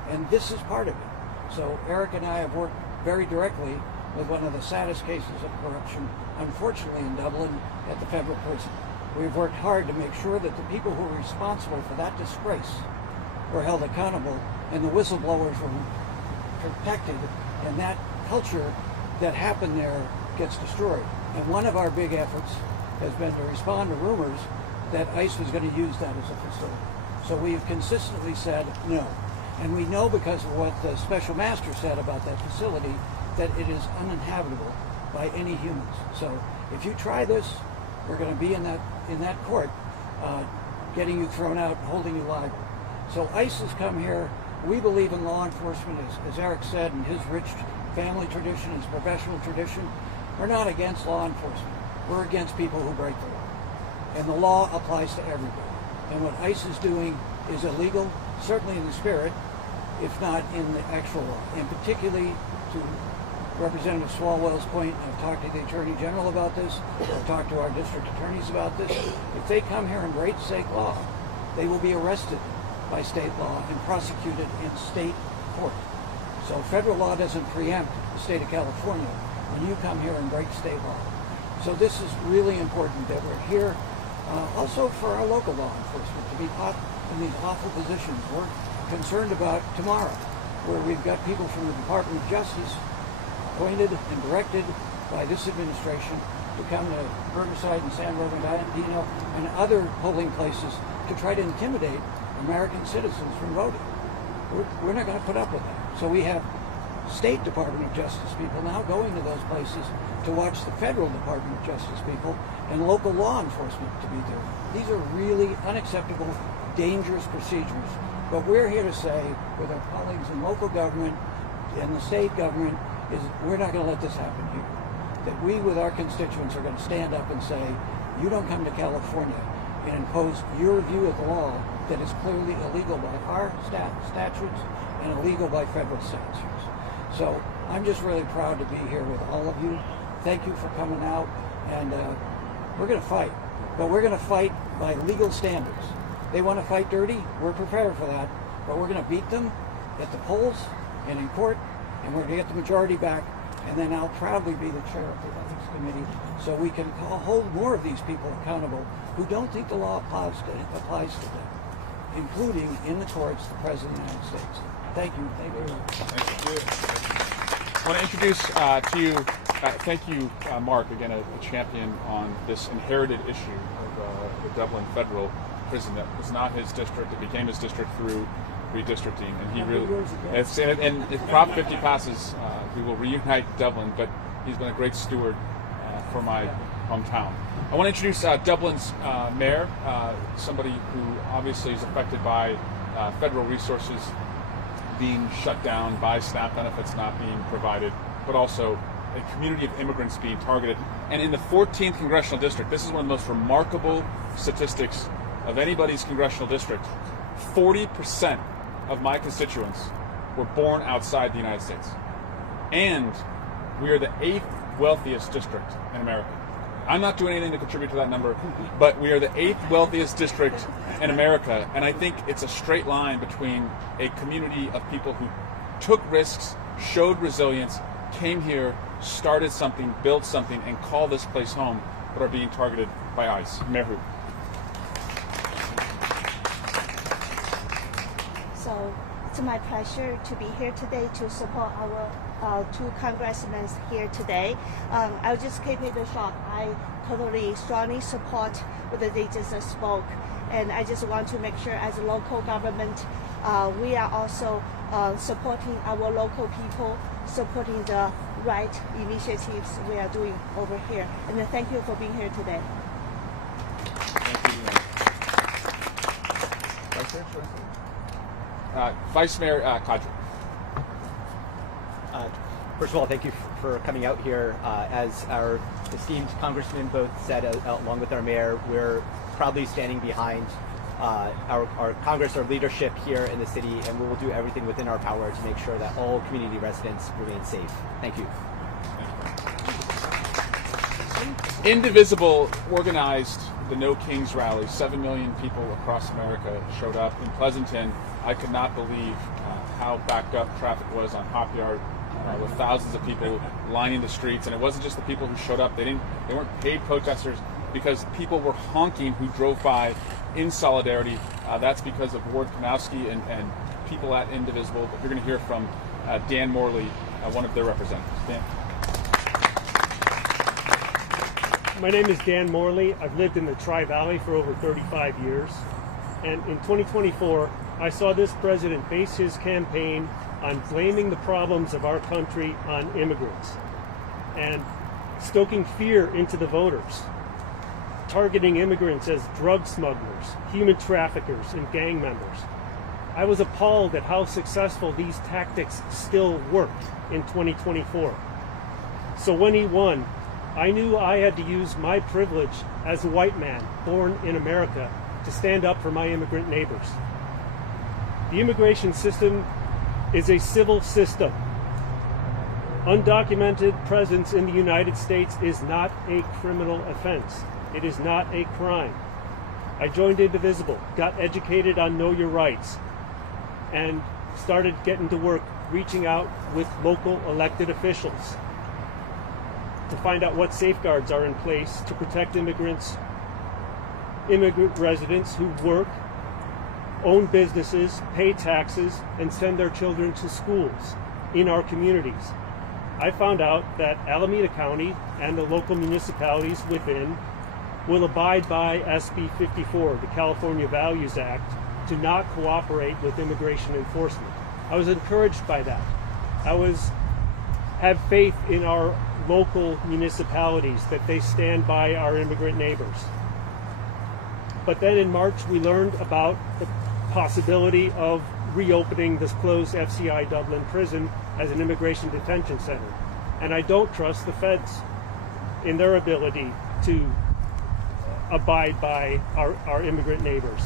And this is part of it. So Eric and I have worked very directly with one of the saddest cases of corruption, unfortunately in Dublin, at the federal prison. We've worked hard to make sure that the people who were responsible for that disgrace were held accountable and the whistleblowers were protected, and that culture that happened there gets destroyed. And one of our big efforts has been to respond to rumors that ICE was going to use that as a facility. So we've consistently said no. And we know because of what the special master said about that facility that it is uninhabitable by any humans. So if you try this, we're going to be in that court, getting you thrown out, holding you liable. So ICE has come here. We believe in law enforcement, as Eric said, in his rich family tradition, his professional tradition. We're not against law enforcement. We're against people who break the law. And the law applies to everybody. And what ICE is doing is illegal, certainly in the spirit, if not in the actual law. And particularly to Representative Swalwell's point, I've talked to the Attorney General about this, I've talked to our district attorneys about this. If they come here and break state law, they will be arrested by state law and prosecuted in state court. So federal law doesn't preempt the state of California when you come here and break state law. So this is really important that we're here also for our local law enforcement to be put in these awful positions. We're concerned about tomorrow, where we've got people from the Department of Justice appointed and directed by this administration to come to Riverside and San Bernardino and other polling places to try to intimidate American citizens from voting. We're not going to put up with that. So we have State Department of Justice people now going to those places to watch the Federal Department of Justice people and local law enforcement to be there. These are really unacceptable, dangerous procedures. But we're here to say, with our colleagues in local government and the state government, is we're not going to let this happen here. That we, with our constituents, are going to stand up and say, you don't come to California and impose your view of the law that is clearly illegal by our statutes and illegal by federal statutes. So I'm just really proud to be here with all of you. Thank you for coming out, and we're going to fight. But we're going to fight by legal standards. They want to fight dirty, we're prepared for that, but we're going to beat them at the polls and in court, and we're going to get the majority back, and then I'll proudly be the chair of the Ethics Committee so we can hold more of these people accountable who don't think the law applies to them, including in the courts the President of the United States. Thank you. Thank you. Thank you. I want to introduce to you, thank you, Mark, again, a champion on this inherited issue of the Dublin Federal Prison. That was not his district. It became his district through redistricting, and he really, and if Prop 50 passes, we will reunite Dublin, but he's been a great steward for my hometown. I want to introduce Dublin's mayor, somebody who obviously is affected by federal resources being shut down, by SNAP benefits not being provided, but also a community of immigrants being targeted. And in the 14th congressional district, this is one of the most remarkable statistics of anybody's congressional district. 40% of my constituents were born outside the United States. And we are the 8th wealthiest district in America. I'm not doing anything to contribute to that number, but we are the 8th wealthiest district in America, and I think it's a straight line between a community of people who took risks, showed resilience, came here, started something, built something, and call this place home, but are being targeted by ICE. Mayor Hu. So it's my pleasure to be here today to support our two congressmen here today. I'll just keep it short. I totally strongly support what they just spoke, and I just want to make sure as a local government, we are also supporting our local people, supporting the right initiatives we are doing over here. And thank you for being here today. Vice Mayor Kadri. First of all, thank you for coming out here. As our esteemed congressmen both said, along with our mayor, we're proudly standing behind our Congress, our leadership here in the city, and we will do everything within our power to make sure that all community residents remain safe. Thank you. Indivisible organized the No Kings rally. 7 million people across America showed up. In Pleasanton, I could not believe how backed up traffic was on Hop Yard, with thousands of people lining the streets. And it wasn't just the people who showed up. They weren't paid protesters, because people were honking who drove by in solidarity. That's because of Ward Kanowski and people at Indivisible. But you're going to hear from Dan Morley, one of their representatives. Dan. My name is Dan Morley. I've lived in the Tri-Valley for over 35 years. And in 2024, I saw this president base his campaign on blaming the problems of our country on immigrants and stoking fear into the voters, targeting immigrants as drug smugglers, human traffickers, and gang members. I was appalled at how successful these tactics still worked in 2024. So when he won, I knew I had to use my privilege as a white man born in America to stand up for my immigrant neighbors. The immigration system is a civil system. Undocumented presence in the United States is not a criminal offense. It is not a crime. I joined Indivisible, got educated on Know Your Rights, and started getting to work reaching out with local elected officials to find out what safeguards are in place to protect immigrant residents who work, own businesses, pay taxes, and send their children to schools in our communities. I found out that Alameda County and the local municipalities within will abide by SB 54, the California Values Act, to not cooperate with immigration enforcement. I was encouraged by that. Have faith in our local municipalities that they stand by our immigrant neighbors. But then in March, we learned about the possibility of reopening this closed FCI Dublin prison as an immigration detention center. And I don't trust the feds in their ability to abide by our immigrant neighbors.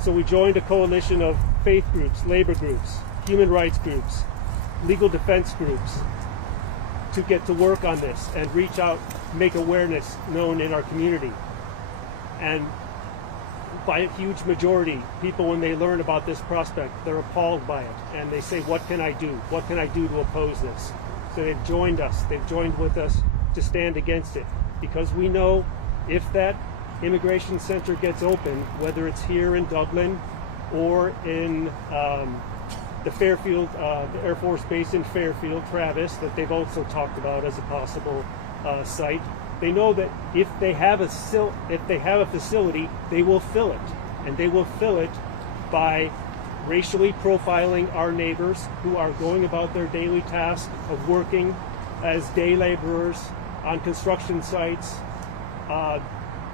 So we joined a coalition of faith groups, labor groups, human rights groups, legal defense groups to get to work on this and reach out, make awareness known in our community. And by a huge majority, people, when they learn about this prospect, they're appalled by it. And they say, what can I do? What can I do to oppose this? So they've joined us. They've joined with us to stand against it. Because we know if that immigration center gets open, whether it's here in Dublin or in the Fairfield, the Air Force Base in Fairfield, Travis, that they've also talked about as a possible site, they know that if they have a facility, they will fill it, and they will fill it by racially profiling our neighbors who are going about their daily task of working as day laborers on construction sites,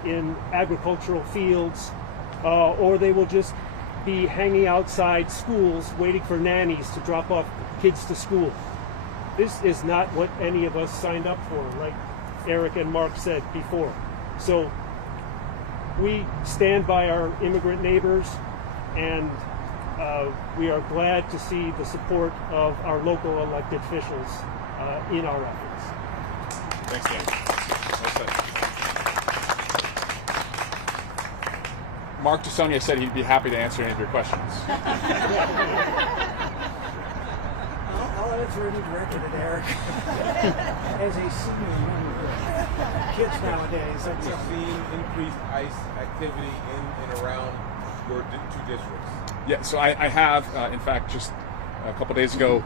in agricultural fields, or they will just be hanging outside schools waiting for nannies to drop off kids to school. This is not what any of us signed up for, like Eric and Mark said before. So we stand by our immigrant neighbors, and we are glad to see the support of our local elected officials in our efforts. Thanks, Dan. Well said. Mark DeSonia said he'd be happy to answer any of your questions. I'll answer any directed at Eric. As a senior member, kids nowadays, Have you seen increased ICE activity in and around your two districts? Yeah, so I have, in fact, just a couple days ago,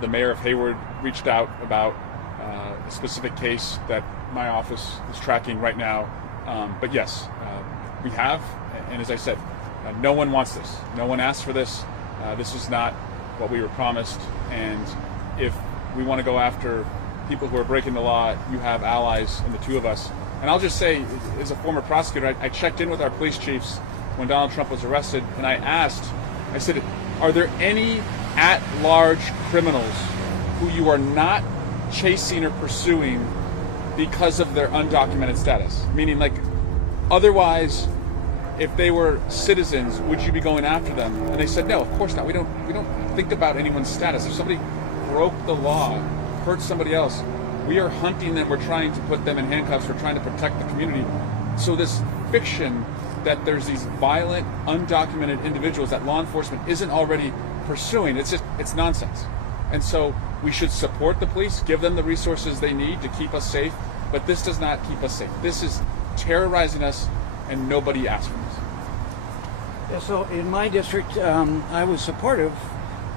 the mayor of Hayward reached out about a specific case that my office is tracking right now. But yes, we have, and as I said, no one wants this. No one asked for this. This is not what we were promised. And if we want to go after people who are breaking the law, you have allies in the two of us. And I'll just say, as a former prosecutor, I checked in with our police chiefs when Donald Trump was arrested, and I said, are there any at-large criminals who you are not chasing or pursuing because of their undocumented status? Meaning, like, otherwise, if they were citizens, would you be going after them? And they said, no, of course not. We don't think about anyone's status. If somebody broke the law, hurt somebody else, we are hunting them. We're trying to put them in handcuffs. We're trying to protect the community. So this fiction that there's these violent, undocumented individuals that law enforcement isn't already pursuing, it's nonsense. And so we should support the police, give them the resources they need to keep us safe, but this does not keep us safe. This is terrorizing us, and nobody asked for this. Yeah, so in my district, I was supportive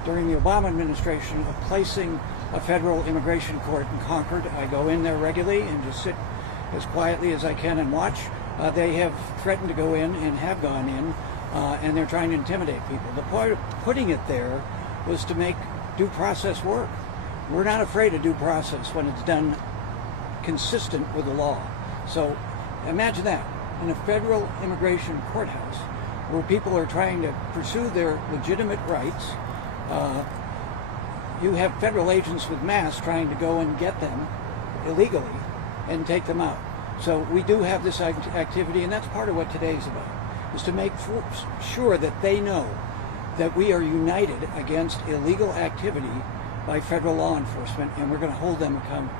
during the Obama administration of placing a federal immigration court in Concord. I go in there regularly and just sit as quietly as I can and watch. They have threatened to go in and have gone in, and they're trying to intimidate people. The point of putting it there was to make due process work. We're not afraid of due process when it's done consistent with the law. So imagine that, in a federal immigration courthouse where people are trying to pursue their legitimate rights, you have federal agents with masks trying to go and get them illegally and take them out. So we do have this activity, and that's part of what today's about. is to make sure that they know that we are united against illegal activity by federal law enforcement, and we're going to hold them accountable.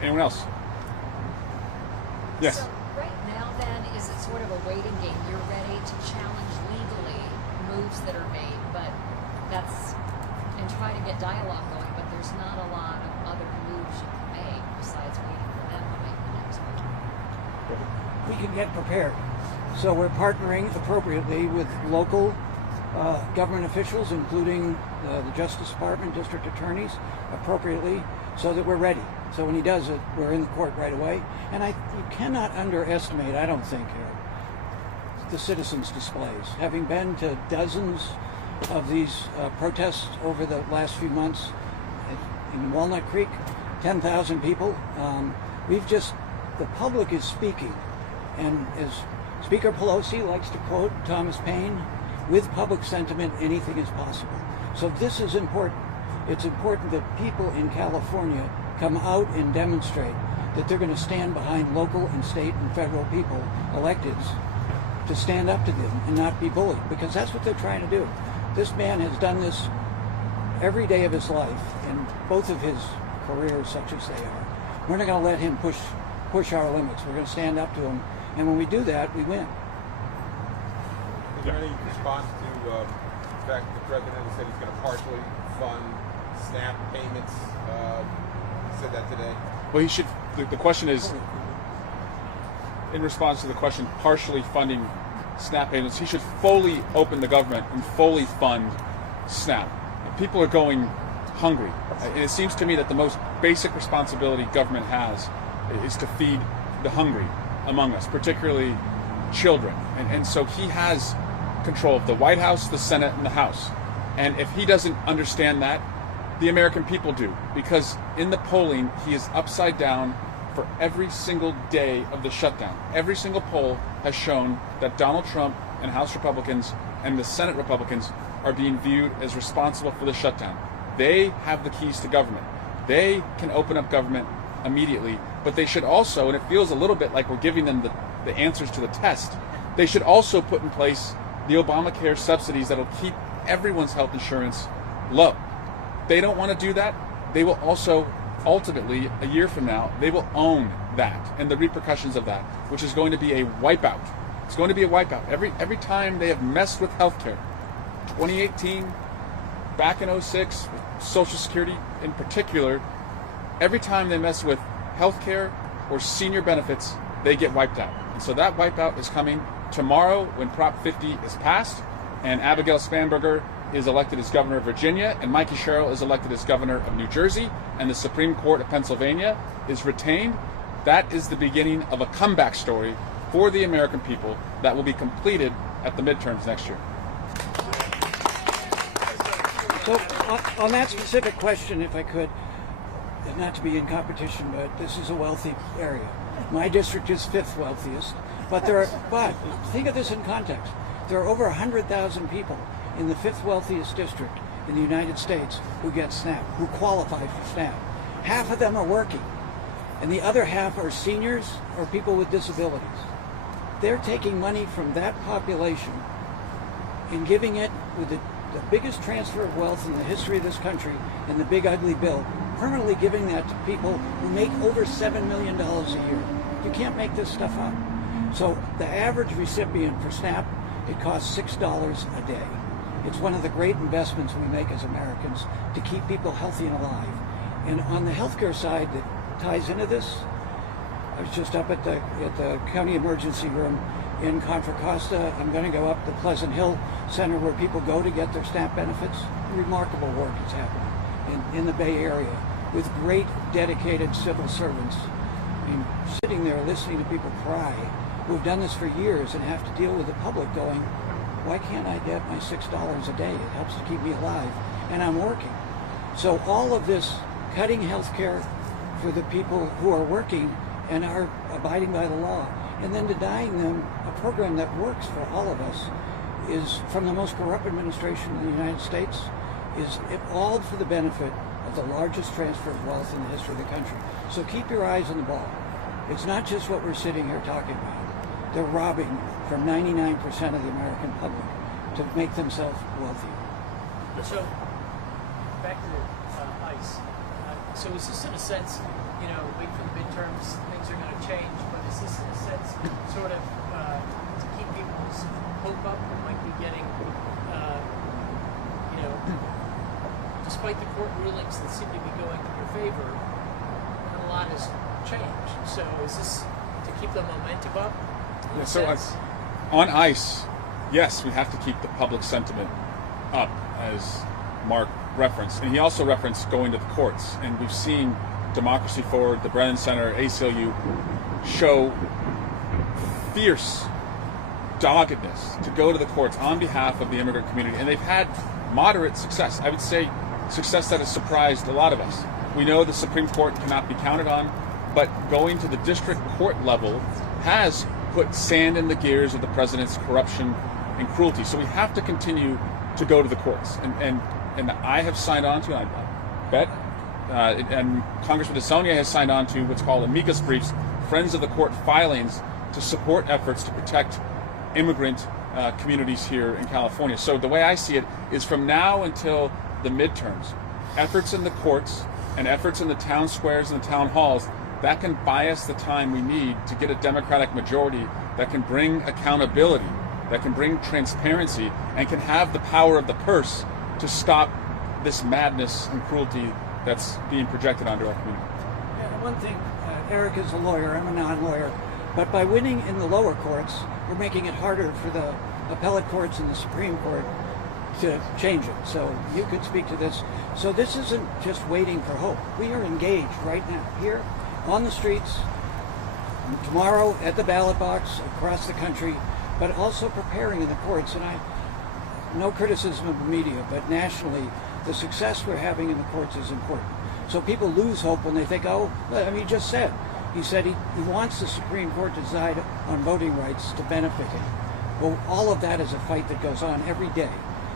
Anyone else? Yes. So right now then, is it sort of a waiting game? You're ready to challenge legally moves that are made, but and try to get dialogue going, but there's not a lot of other moves you can make besides waiting for them to make the next one. We can get prepared. So we're partnering appropriately with local government officials, including the Justice Department, district attorneys, appropriately, so that we're ready. So when he does it, we're in the court right away. And you cannot underestimate, I don't think, the citizens' displays. Having been to dozens of these protests over the last few months in Walnut Creek, 10,000 people, the public is speaking. And as Speaker Pelosi likes to quote Thomas Paine, with public sentiment, anything is possible. So this is important. It's important that people in California come out and demonstrate that they're going to stand behind local and state and federal people, electeds, to stand up to them and not be bullied, because that's what they're trying to do. This man has done this every day of his life in both of his careers, such as they are. We're not going to let him push our limits. We're going to stand up to him, and when we do that, we win. Is there any response to the fact that the president has said he's going to partially fund SNAP payments? He said that today. Well, he should. The question is, in response to the question, partially funding SNAP payments, he should fully open the government and fully fund SNAP. People are going hungry. And it seems to me that the most basic responsibility government has is to feed the hungry among us, particularly children. And so he has control of the White House, the Senate, and the House. And if he doesn't understand that, the American people do. Because in the polling, he is upside down for every single day of the shutdown. Every single poll has shown that Donald Trump and House Republicans and the Senate Republicans are being viewed as responsible for the shutdown. They have the keys to government. They can open up government immediately, but they should also, and it feels a little bit like we're giving them the answers to the test, they should also put in place the Obamacare subsidies that'll keep everyone's health insurance low. They don't want to do that. They will also, ultimately, a year from now, they will own that and the repercussions of that, which is going to be a wipeout. It's going to be a wipeout. Every time they have messed with healthcare, 2018, back in 06, Social Security in particular, every time they mess with healthcare or senior benefits, they get wiped out. And so that wipeout is coming tomorrow when Prop 50 is passed, and Abigail Spanberger is elected as governor of Virginia, and Mikey Sherrill is elected as governor of New Jersey, and the Supreme Court of Pennsylvania is retained. That is the beginning of a comeback story for the American people that will be completed at the midterms next year. So on that specific question, if I could, not to be in competition, but this is a wealthy area. My district is 5th wealthiest, but think of this in context. There are over 100,000 people in the 5th wealthiest district in the United States who get SNAP, who qualify for SNAP. Half of them are working, and the other half are seniors or people with disabilities. They're taking money from that population and giving it with the biggest transfer of wealth in the history of this country in the big ugly bill, permanently giving that to people who make over $7 million a year. You can't make this stuff up. So the average recipient for SNAP, it costs $6 a day. It's one of the great investments we make as Americans to keep people healthy and alive. And on the healthcare side that ties into this, I was just up at the county emergency room in Contra Costa. I'm going to go up the Pleasant Hill Center where people go to get their SNAP benefits. Remarkable work is happening in the Bay Area with great dedicated civil servants. I mean, sitting there listening to people cry who've done this for years and have to deal with the public going, why can't I get my $6 a day? It helps to keep me alive, and I'm working. So all of this cutting health care for the people who are working and are abiding by the law, and then denying them a program that works for all of us, is from the most corrupt administration in the United States, is all for the benefit of the largest transfer of wealth in the history of the country. So keep your eyes on the ball. It's not just what we're sitting here talking about. They're robbing from 99% of the American public to make themselves wealthy. So, back to the ICE. So is this in a sense, wait for the midterms, things are going to change, but is this in a sense sort of to keep people's hope up? We might be getting, despite the court rulings that seem to be going in your favor, not a lot has changed. So is this to keep the momentum up? Yeah, so on ICE, yes, we have to keep the public sentiment up, as Mark referenced. And he also referenced going to the courts. And we've seen Democracy Forward, the Brennan Center, ACLU show fierce doggedness to go to the courts on behalf of the immigrant community. And they've had moderate success. I would say success that has surprised a lot of us. We know the Supreme Court cannot be counted on, but going to the district court level has put sand in the gears of the president's corruption and cruelty. So we have to continue to go to the courts. And I have signed on to, I bet, and Congressman DeSonia has signed on to what's called amicus briefs, Friends of the Court filings, to support efforts to protect immigrant communities here in California. So the way I see it is from now until the midterms, efforts in the courts and efforts in the town squares and the town halls, that can buy us the time we need to get a Democratic majority that can bring accountability, that can bring transparency, and can have the power of the purse to stop this madness and cruelty that's being projected onto our community. Yeah, one thing, Eric is a lawyer, I'm a non-lawyer, but by winning in the lower courts, we're making it harder for the appellate courts and the Supreme Court to change it. So you could speak to this. So this isn't just waiting for hope. We are engaged right now, here, on the streets, tomorrow at the ballot box, across the country, but also preparing in the courts. And no criticism of the media, but nationally, the success we're having in the courts is important. So people lose hope when they think, he just said. He said he wants the Supreme Court to decide on voting rights to benefit him. Well, all of that is a fight that goes on every day.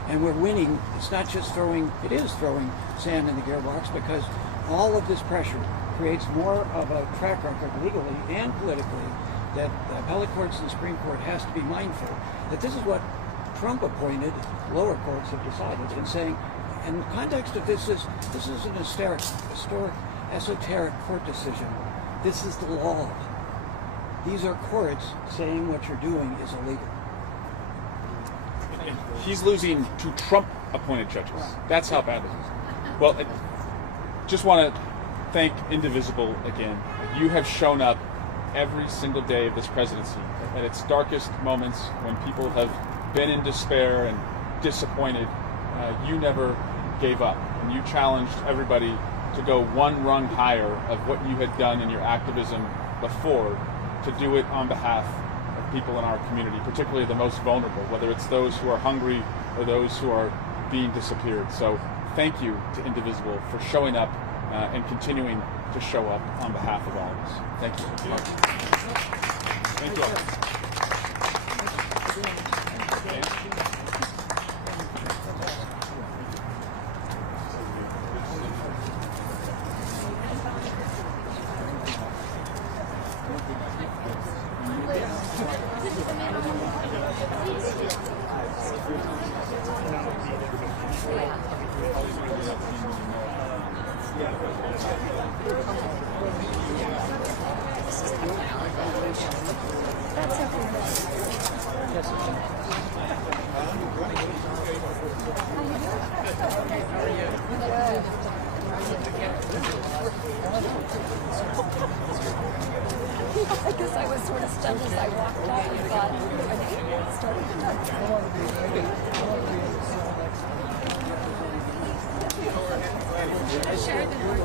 And we're winning. It's not just it is throwing sand in the gearbox, because all of this pressure creates more of a track record legally and politically that the appellate courts and the Supreme Court has to be mindful that this is what Trump appointed lower courts have decided, and saying, in the context of this is an historic, esoteric court decision. This is the law. These are courts saying what you're doing is illegal. He's losing to Trump-appointed judges. That's how bad it is. Well, I just want to thank Indivisible again. You have shown up every single day of this presidency at its darkest moments, when people have been in despair and disappointed. You never gave up, and you challenged everybody to go one rung higher of what you had done in your activism before, to do it on behalf of people in our community, particularly the most vulnerable, whether it's those who are hungry or those who are being disappeared. So thank you to Indivisible for showing up and continuing to show up on behalf of all of us. Thank you. Thank you all. I guess I was sort of stunned as I walked out and thought, are they starting to talk? Sharon didn't work.